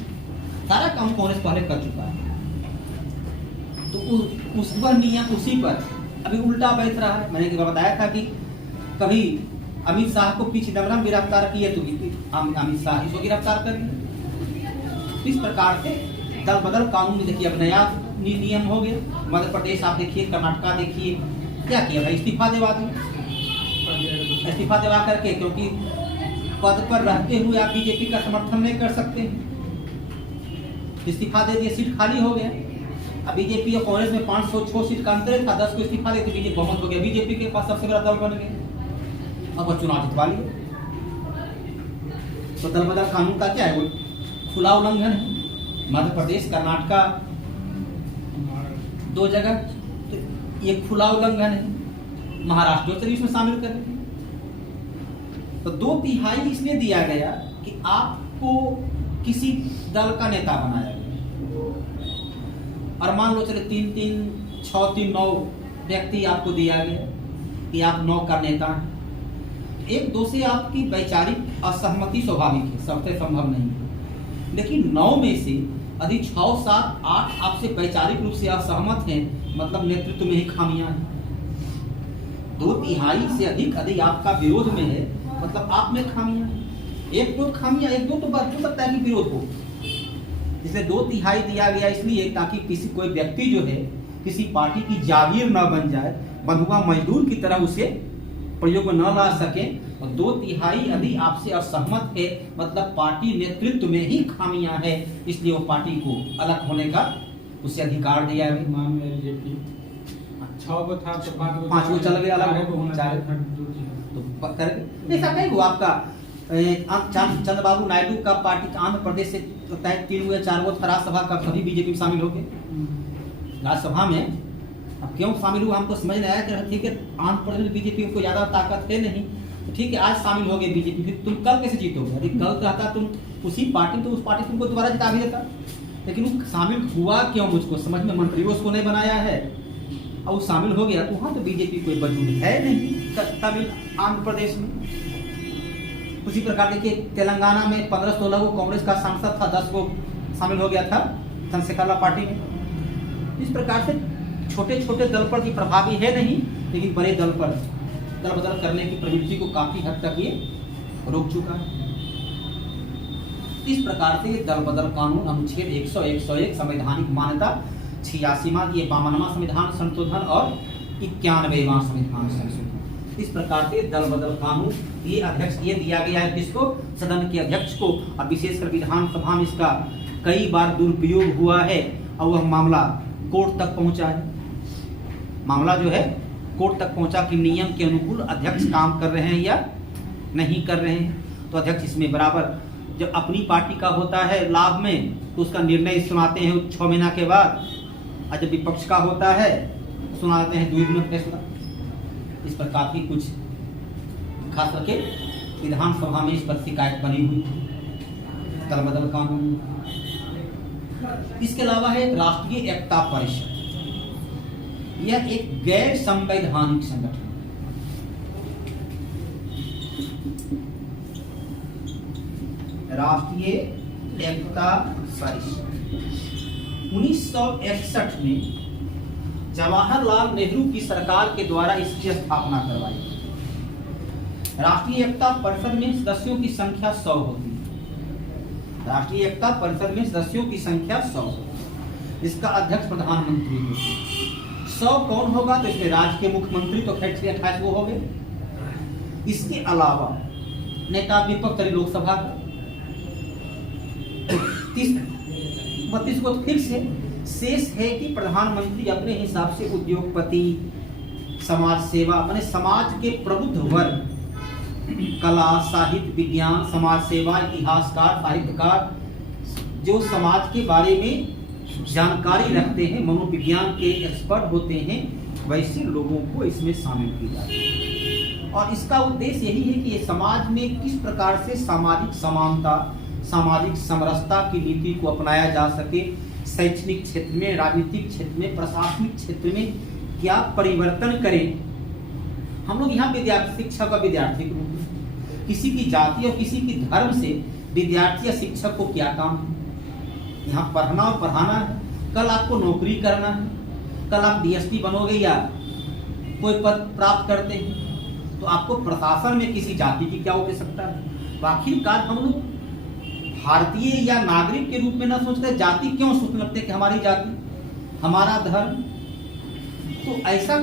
सारा काम कांग्रेस पहले कर चुका है, तो उस पर नियम उसी पर अभी उल्टा बैठ रहा है। मैंने बताया था कि कभी अमित शाह को पी चिदम्बरम गिरफ्तार किए तो अमित शाह इसको गिरफ्तार कर दिए। इस प्रकार से दल बदल कानून में देखिए अब नया नियम हो गया। मध्य प्रदेश आप देखिए, कर्नाटका देखिए, क्या किया भाई, इस्तीफा दिलवा दिया। इस्तीफा दिलवा करके, क्योंकि पद पर रहते हुए आप बीजेपी का समर्थन नहीं कर सकते, इस्तीफा दे दिया, सीट खाली हो गया। अब बीजेपी और कांग्रेस में 506 सीट का अंतर था, 10 को इस्तीफा देते बीजेपी बहुमत हो गया, बीजेपी के पास सबसे बड़ा दल बन गया, अब वो चुनाव जितवा लिए। तो दल बदल कानून का क्या है, वो खुला उल्लंघन है। मध्य प्रदेश, कर्नाटका 2 जगह तो ये खुला उल्लंघन है। महाराष्ट्र चलिए इसमें शामिल कर रहे, तो 2/3 इसलिए दिया गया कि आपको किसी दल का नेता बनाया गया, और मान लो चले 3-3, 6-3, 9 व्यक्ति आपको दिया गया कि आप 9 का नेता हैं। 1 2 से आपकी वैचारिक असहमति स्वाभाविक है, सबसे संभव नहीं है, लेकिन 9 में से यदि 6 7 8 आपसे वैचारिक रूप से असहमत हैं, मतलब नेतृत्व में ही खामियां हैं। 2/3 से अधिक यदि आपका विरोध में है, मतलब आप में खामियां हैं। 1-2 खामियां, 1-2 तो बात हो सकता है कि विरोध हो, इसलिए 2/3 दिया गया इसलिए ताकि किसी कोई व्यक्ति जो है किसी पार्टी की जागीर न बन जाए, बंधुआ मजदूर की तरह उसे प्रयोग में न ला सके। और 2/3 यदि आपसे असहमत है, मतलब पार्टी नेतृत्व में ही खामियां है, इसलिए वो पार्टी को अलग होने का उसे अधिकार दिया है। मान में एलजेपी 6 को था तो 5 को चल गया अलग, होना चाहिए था। तो कर ऐसा कहीं हुआ आपका चंद्रबाबू नायडू का पार्टी आंध्र प्रदेश से तय 3 या 4 राज्यसभा का सभी बीजेपी में शामिल हो गए राज्यसभा में। अब क्यों शामिल हुआ हमको समझ नहीं आया कि ठीक है आंध्र प्रदेश में बीजेपी को ज्यादा ताकत है नहीं, तो ठीक है आज शामिल हो गए बीजेपी, फिर तुम कल कैसे जीतोगे? यदि कल रहता तुम उसी पार्टी, तो उस पार्टी तुमको दोबारा जिता भी देता, लेकिन वो शामिल हुआ क्यों मुझको समझ में, मंत्रियों उसको नहीं बनाया है और वो शामिल हो गया, तो वहाँ तो बीजेपी कोई वजूद है नहीं तमिल आंध्र प्रदेश में। उसी प्रकार देखिए तेलंगाना में 15-16 को कांग्रेस का सांसद था, 10 को शामिल हो गया था चंद्रशेखर पार्टी में। इस प्रकार से छोटे छोटे दल पर भी प्रभावी है नहीं, लेकिन बड़े दल पर दल बदल करने की प्रवृत्ति को काफी हद तक ये रोक चुका है। इस प्रकार से दल बदल कानून अनुच्छेद 100-101 संवैधानिक मान्यता, 86वां ये 52वां संविधान संशोधन और 91वां संविधान संशोधन, इस प्रकार से दल बदल कानून ये अध्यक्ष ये दिया गया है किसको, सदन के अध्यक्ष को। और विशेषकर विधानसभा में इसका कई बार दुरुपयोग हुआ है और वह मामला कोर्ट तक पहुंचा है। मामला जो है कोर्ट तक पहुंचा कि नियम के अनुकूल अध्यक्ष काम कर रहे हैं या नहीं कर रहे हैं, तो अध्यक्ष इसमें बराबर जब अपनी पार्टी का होता है लाभ में तो उसका निर्णय सुनाते हैं 6 महीना के बाद, और जब विपक्ष का होता है सुनाते हैं 2 मिनट फैसला। इस प्रकार की कुछ खास करके विधानसभा में इस पर शिकायत बनी हुई दल बदल कानून। इसके अलावा है राष्ट्रीय एकता परिषद, यह एक गैर संवैधानिक संगठन है। राष्ट्रीय एकता परिषद 1961 में जवाहरलाल नेहरू की सरकार के द्वारा इसकी स्थापना करवाई गई। राष्ट्रीय एकता परिषद में सदस्यों की संख्या 100 होती है। राष्ट्रीय एकता परिषद में सदस्यों की संख्या 100 होती है। इसका अध्यक्ष प्रधानमंत्री होते हैं। 100 कौन होगा, तो इसमें राज्य के मुख्यमंत्री तो 28 वो हो गए। इसके अलावा नेता विपक्ष लोकसभा का 32 को फिर से शेष है कि प्रधानमंत्री अपने हिसाब से उद्योगपति, समाज सेवा माने समाज के प्रबुद्ध वर्ग, कला, साहित्य, विज्ञान, समाज सेवा, इतिहासकार, साहित्यकार, जो समाज के बारे में जानकारी रखते हैं, मनोविज्ञान के एक्सपर्ट होते हैं, वैसे लोगों को इसमें शामिल किया जाता है। और इसका उद्देश्य यही है कि ये समाज में किस प्रकार से सामाजिक समानता, सामाजिक समरसता की नीति को अपनाया जा सके, शैक्षणिक क्षेत्र में, राजनीतिक क्षेत्र में, प्रशासनिक क्षेत्र में क्या परिवर्तन करें। हम लोग यहाँ विद्यार्थी शिक्षा का विद्यार्थी के रूप में, किसी की जाति और किसी की धर्म से विद्यार्थी या शिक्षक को क्या काम है, यहाँ पढ़ना और पढ़ाना है। कल आपको नौकरी करना है, कल आप डीएसपी बनोगे या कोई पद प्राप्त करते हैं, तो आपको प्रशासन में किसी जाति की क्या आवश्यकता है। आखिरकार हम लोग भारतीय या नागरिक के रूप में न सोचते जाति क्यों सोचने लगते कि हमारी जाति, हमारा धर्म। तो ऐसा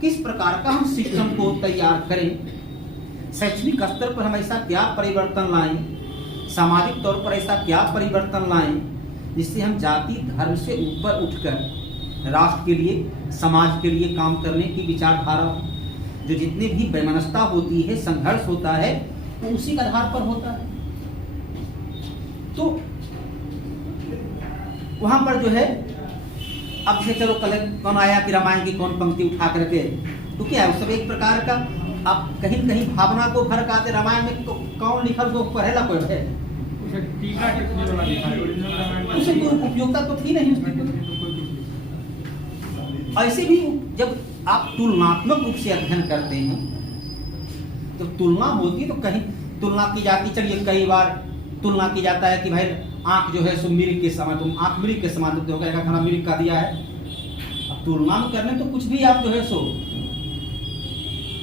किस प्रकार का हम सिस्टम को तैयार करें, शैक्षणिक स्तर पर हम ऐसा क्या परिवर्तन लाएं, सामाजिक तौर पर ऐसा क्या परिवर्तन लाएं जिससे हम जाति धर्म से ऊपर उठकर राष्ट्र के लिए, समाज के लिए काम करने की विचारधारा, जो जितने भी वैमनस्यता होती है, संघर्ष होता है, वो उसी के आधार पर होता है। तो वहां पर जो है अब से चलो कल कौन आया कि रामायण की कौन पंक्ति उठा करके, तो क्या है सब एक प्रकार का आप कहीं कहीं भावना को भर काते। रामायण में तो कौन लिखल को पढ़ेला कोई है, उसे टीका टिप्पणी वाला लिखा है, ओरिजिनल रामायण में उसे कोई उपयोगिता तो थी नहीं उसकी। ऐसे भी जब आप तुलनात्मक रूप से अध्ययन करते हैं जब तुलना होती है तो कहीं तुलना की जाती, चलिए कई बार तुलना की जाता है कि भाई आंख जो है सो मिर्ग के समान, तुम आंख मिर्ग के समान देते हो, क्या खाना मिर्ग का दिया है। अब तुलना में करने तो कुछ भी आप जो है सो,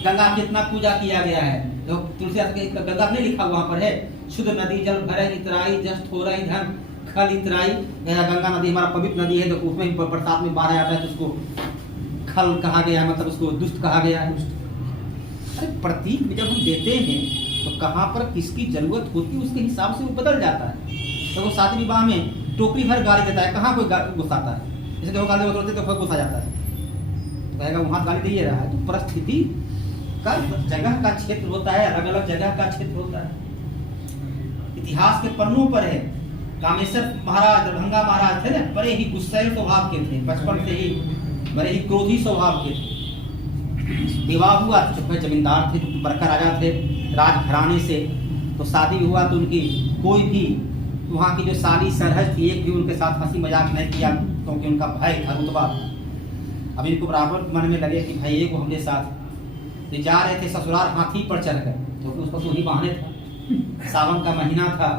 गंगा की इतना पूजा किया गया है, तो तुलसीदास के गंगा नहीं लिखा वहां पर है, शुद्ध नदी जल भरे इतराई, जस थोड़ा धन खल इतराई। गंगा नदी हमारा पवित्र नदी है, तो उसमें बरसात में बाढ़ आता है तो उसको खल कहा गया है, मतलब उसको दुष्ट कहा गया है। अरे प्रतीक में जब हम देते हैं तो कहाँ पर किसकी जरूरत होती है उसके हिसाब से वो बदल जाता है। तो वो शादी विवाह में टोकरी भर गाली देता है, कहाँ कोई गुस्साता है, जैसे देखो गाली बोलते तो कोई गुस्सा जाता है, तो कहेगा वहाँ गाली दे रहा है। तो परिस्थिति का जगह का क्षेत्र होता है, अलग अलग जगह का क्षेत्र होता है। इतिहास के पन्नों पर है, कामेश्वर महाराज, दरभंगा महाराज थे ना, बड़े ही गुस्सैल स्वभाव के थे, बचपन से ही बड़े ही क्रोधी स्वभाव के थे। विवाह हुआ तो चुप जमींदार थे, तो बड़का राजा थे राजघराने से, तो शादी हुआ तो उनकी कोई भी वहाँ की जो सारी सरहद थी एक भी उनके साथ हंसी मजाक नहीं किया, क्योंकि उनका भाई था रुतबा। अब इनको बराबर मन में लगे कि भाई एक हमरे साथ तो जा रहे थे ससुराल, हाथी पर चढ़ गए, क्योंकि उसको तो ही बहाने था, सावन का महीना था,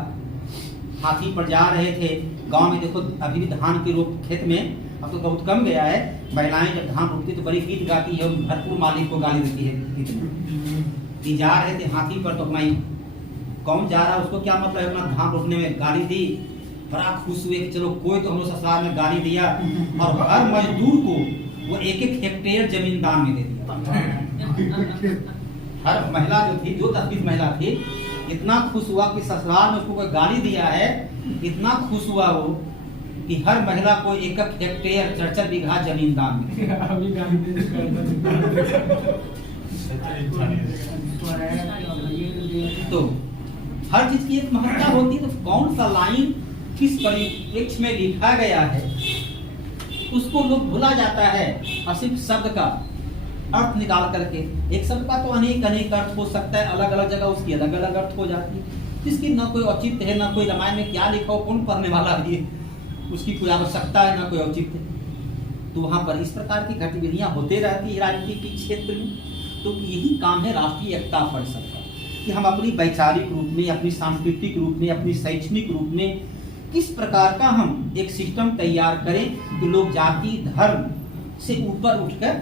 हाथी पर जा रहे थे। गांव में देखो अभी भी धान के रोप खेत में अब तो बहुत कम गया है, महिलाएं जब धान रोपती तो बड़ी गीत गाती है, भरपूर मालिक को गाली देती है। जा रहे थे हाथी पर, तो अपना कौन जा रहा है उसको क्या मतलब है, अपना धान रोपने में गाली दी। बड़ा खुश हुए कि चलो कोई तो हम लोग ससुराल में गाली दिया, और हर मजदूर को वो 1-1 हेक्टेयर जमीन दान में दे दिया। हर महिला जो थी, जो 10-20 महिला थी, इतना खुश हुआ कि ससुराल में उसको कोई गाली दिया है, इतना खुश हुआ वो कि हर महिला को 1-1 हेक्टेयर 4-4 बीघा जमीन दान में। अभी गाली तो हर चीज की एक महत्ता होती है, तो कौन सा लाइन किस परिप्रेक्ष्य में लिखा गया है उसको लोग भुला जाता है, और सिर्फ शब्द का अर्थ निकाल करके। एक शब्द का तो अनेक अर्थ हो सकता है, अलग अलग जगह उसकी अलग अलग अर्थ हो जाती है, जिसकी न कोई औचित्य है, न कोई रामायण में क्या लिखा हो, कौन पढ़ने वाला भी है, उसकी कोई आवश्यकता है, न कोई औचित्य। तो वहाँ पर इस प्रकार की गतिविधियां होते रहती है राजनीति के क्षेत्र में। तो यही काम है राष्ट्रीय एकता परिषद का, कि हम अपनी वैचारिक रूप में, अपनी सांस्कृतिक रूप में, अपनी शैक्षणिक रूप में किस प्रकार का हम एक सिस्टम तैयार करें कि लोग जाति धर्म से ऊपर उठकर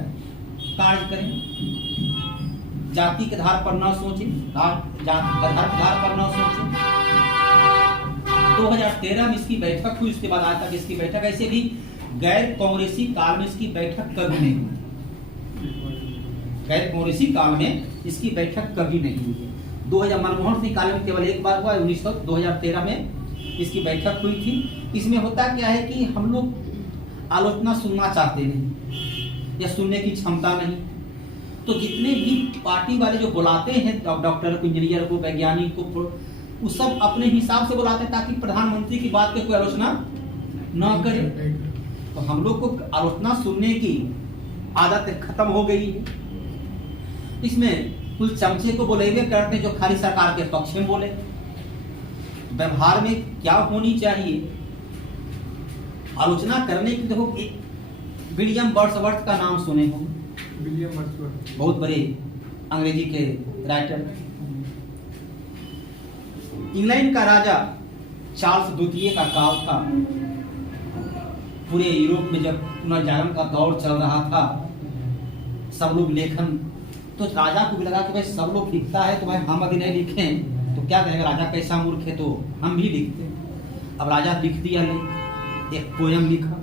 कार्य करें, जाति के आधार पर न सोचें, जाति के आधार पर न सोचें। 2013 में इसकी बैठक हुई, उसके बाद आज तक इसकी बैठक, ऐसे भी गैर कांग्रेसी काल में इसकी बैठक कभी नहीं हुई, गैर कांग्रेसी काल में इसकी बैठक कभी नहीं हुई है। 2000 मनमोहन सिंह काल में केवल एक बार हुआ, 2013 में इसकी बैठक हुई थी। इसमें होता क्या है कि हम लोग आलोचना सुनना चाहते नहीं या सुनने की क्षमता नहीं, तो जितने भी पार्टी वाले जो बुलाते हैं डॉक्टर को, इंजीनियर को, वैज्ञानिक को, वो सब अपने हिसाब से बुलाते हैं ताकि प्रधानमंत्री की बात की कोई आलोचना न करे। तो हम लोग को आलोचना सुनने की आदत खत्म हो गई है। इसमें कुछ चमचे को बोले हुए करते जो खाली सरकार के पक्ष में बोले। व्यवहार में क्या होनी चाहिए, आलोचना करने की। देखो विलियम वर्ड्सवर्थ का नाम सुने हो, विलियम वर्ड्सवर्थ बहुत बड़े अंग्रेजी के राइटर। इंग्लैंड का राजा चार्ल्स द्वितीय का काल था, पूरे यूरोप में जब पुनर्जागरण का दौर चल रहा था, सब लोग लेखन, तो राजा को भी लगा कि भाई सब लोग लिखता है तो भाई हम अभी नहीं लिखें तो क्या कहेगा, राजा कैसा मूर्ख है, तो हम भी लिखते। अब राजा लिख दिया, एक पोयम लिखा,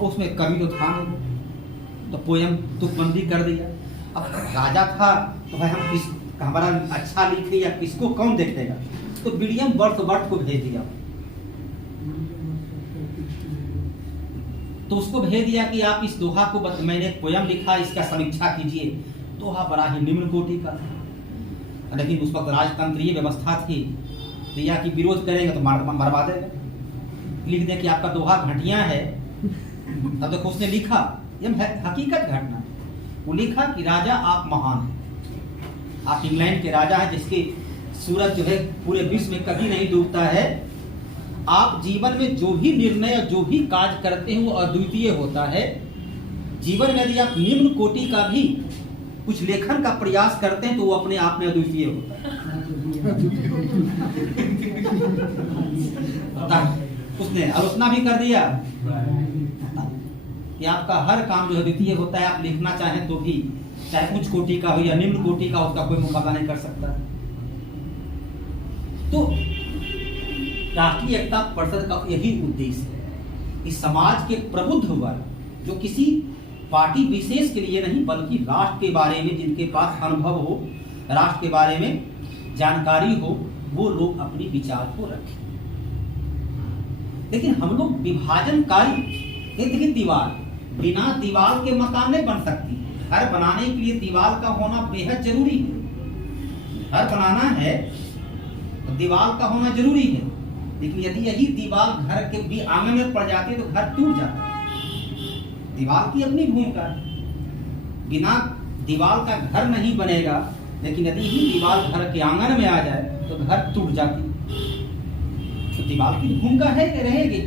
उसमें कवि तो था नहीं, तो पोयम तुकबंदी कर दिया। अब राजा था तो भाई हम किस हमारा अच्छा लिखे या किसको कौन देखेगा, तो विलियम वर्ड्सवर्थ को भेज दिया। तो उसको भेज दिया कि आप इस दोहा को, मैंने एक पोयम लिखा, इसका समीक्षा कीजिए। दोहा बड़ा ही निम्न कोटि का था, लेकिन उस वक्त राजतंत्रीय व्यवस्था थी, दिया कि विरोध करेंगे तो मरवा देगा। लिख दे कि आपका दोहा घटिया है। तब देखो उसने लिखा, ये हकीकत घटना, वो लिखा कि राजा आप महान हैं, आप इंग्लैंड के राजा हैं जिसकी सूरज जो है पूरे विश्व में कभी नहीं डूबता है। आप जीवन में जो भी निर्णय और जो भी कार्य करते हैं वो अद्वितीय होता है। जीवन में यदि आप निम्न कोटि का भी कुछ लेखन का प्रयास करते हैं तो वो अपने आप में अद्वितीय होता है। उसने आलोचना भी कर दिया कि आपका हर काम जो अद्वितीय होता है, आप लिखना चाहें तो भी, चाहे उच्च कोटि का हो या निम्न कोटि का, उसका कोई मुकाबला नहीं कर सकता। तो राष्ट्रीय एकता परिषद का यही उद्देश्य है कि समाज के प्रबुद्ध वर्ग जो किसी पार्टी विशेष के लिए नहीं बल्कि राष्ट्र के बारे में जिनके पास अनुभव हो, राष्ट्र के बारे में जानकारी हो, वो लोग अपने विचार को रखें। लेकिन हम लोग विभाजनकारी, देखिए दीवार, बिना दीवार के मकान नहीं बन सकती। घर बनाने के लिए दीवार का होना बेहद जरूरी है। घर बनाना है तो दीवार का होना जरूरी है, लेकिन यदि यही दीवार घर के भी आंगन में पड़ जाती है तो घर टूट जाता है। दीवार की अपनी भूमिका है। बिना दीवार का घर नहीं बनेगा, लेकिन यदि ही दीवार घर के आंगन में आ जाए तो घर टूट जाती है। तो दीवार की भूमिका है कि रहेगी,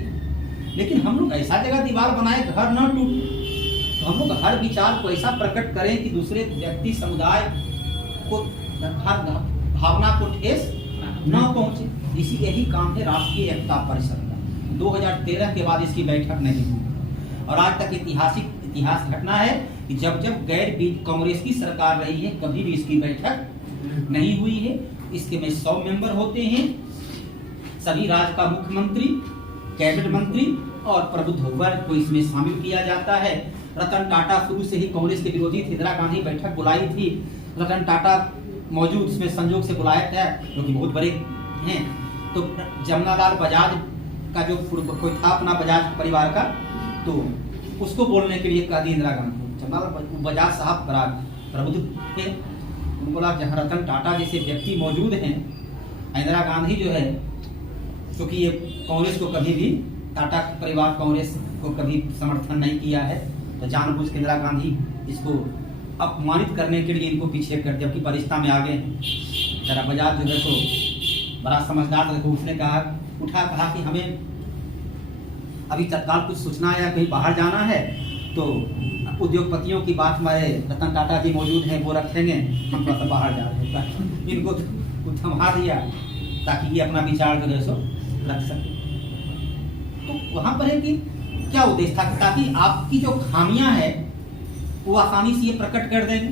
लेकिन हम लोग ऐसा जगह दीवार बनाए घर न टूटे। तो हम लोग हर विचार को ऐसा प्रकट करें कि दूसरे व्यक्ति समुदाय को भावना को ठेस न पहुंचे। इसी यही काम है राष्ट्रीय एकता परिषद का। 2013 के बाद इसकी बैठक नहीं हुई और आज तक इतिहास घटना है कि जब जब गैर कांग्रेस की सरकार रही है कभी भी इसकी बैठक नहीं हुई है। इसके में 100 मेंबर होते हैं। सभी राज्य का मुख्यमंत्री, कैबिनेट मंत्री और प्रबुद्ध वर्ग को इसमें शामिल किया जाता है। रतन टाटा शुरू से ही कांग्रेस के विरोधी थे। इंदिरा गांधी बैठक बुलाई थी, रतन टाटा मौजूद इसमें संयोग से बुलाया था, जो कि बहुत बड़े हैं। तो जमनालाल बजाज का जो कोई था अपना बजाज परिवार का, तो उसको बोलने के लिए कह दी इंदिरा गांधी। जमनालाल बजाज साहब बड़ा प्रबुद्ध थे। उन्होंने बोला जहाँ रतन टाटा जैसे व्यक्ति मौजूद हैं, इंदिरा गांधी जो है, क्योंकि ये कांग्रेस को कभी भी, टाटा परिवार कांग्रेस को कभी समर्थन नहीं किया है, तो जानबूझ के इंदिरा गांधी इसको अपमानित करने के लिए इनको पीछे कर, जबकि बरिश्ता में आगे जरा बजाज जो है तो बड़ा समझदार था। उसने कहा कि हमें अभी तत्काल कुछ सूचना है, कहीं बाहर जाना है, तो उद्योगपतियों की बात हमारे रतन टाटा जी मौजूद हैं, वो रखेंगे, हम थोड़ा सा बाहर जा रहे हैं। इनको थमा दिया ताकि ये अपना विचार जो है सो रख सके। तो वहां पर है कि क्या उद्देश्य था, ताकि आपकी जो खामियां है वो आसानी से ये प्रकट कर देंगे।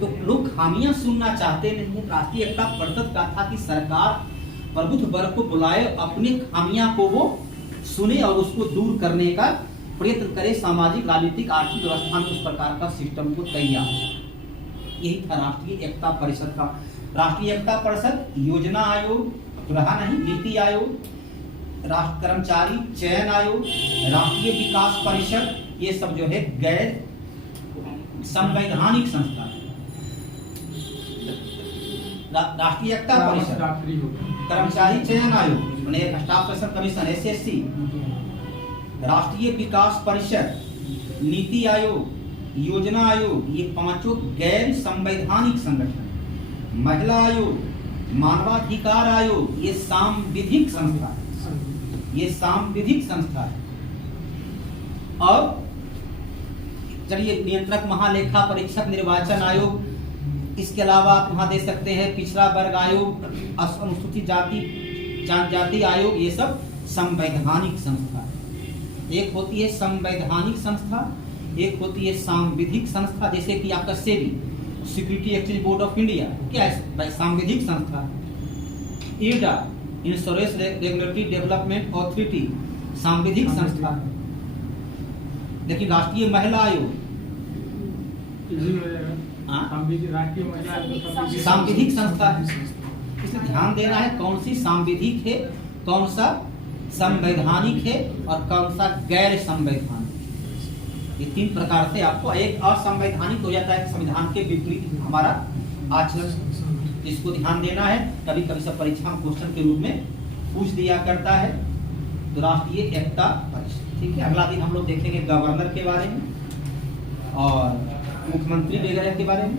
तो लोग खामियां सुनना चाहते नहीं है। राष्ट्रीय एकता परिषद का था कि सरकार प्रबुद्ध वर्ग को बुलाए, अपनी खामियां को वो सुने और उसको दूर करने का प्रयत्न करे। सामाजिक, राजनीतिक, आर्थिक व्यवस्था में उस प्रकार का सिस्टम को तैयार, यही था राष्ट्रीय एकता परिषद का। राष्ट्रीय एकता परिषद योजना आयोग रहा नहीं, नीति आयोग, राष्ट्र कर्मचारी चयन आयोग, राष्ट्रीय विकास परिषद, ये सब जो है गैर संवैधानिक संस्था है। राष्ट्रीय एकता परिषद, कर्मचारी चयन आयोग, स्टाफ सिलेक्शन कमीशन SSC, राष्ट्रीय विकास परिषद, नीति आयोग, योजना आयोग, ये पांचों गैर संवैधानिक संगठन। महिला आयोग, मानवाधिकार आयोग, ये सांविधिक संस्था है, ये सांविधिक संस्था है। और चलिए नियंत्रक महालेखा परीक्षक निर्वाचन आयोग, इसके अलावा आप वहां दे सकते हैं पिछड़ा वर्ग आयोग, अनुसूचित जाति जनजाति आयोग, ये सब संवैधानिक संस्था है। एक होती है संवैधानिक संस्था, एक होती है सांविधिक संस्था। जैसे कि आपका SEBI, security exchange board of India, क्या है, सांविधिक संस्था। IRDA, insurance regulatory development authority, सांविधिक संस्था है। लेकिन राष्ट्रीय महिला आयोग सांविधिक संस्था है। इसे ध्यान देना है कौन सी सांविधिक है, कौन सा संवैधानिक है और कौन सा गैर संवैधानिक। ये 3 प्रकार से आपको, एक असंवैधानिक हो जाता है, संविधान के विपरीत हमारा आचरण, इसको ध्यान देना है। कभी कभी सब परीक्षा में क्वेश्चन के रूप में पूछ दिया करता है। तो राष्ट्रीय एकता परिषद, ठीक है। अगला दिन हम लोग देखेंगे गवर्नर के बारे में और मुख्यमंत्री वगैरह के बारे में।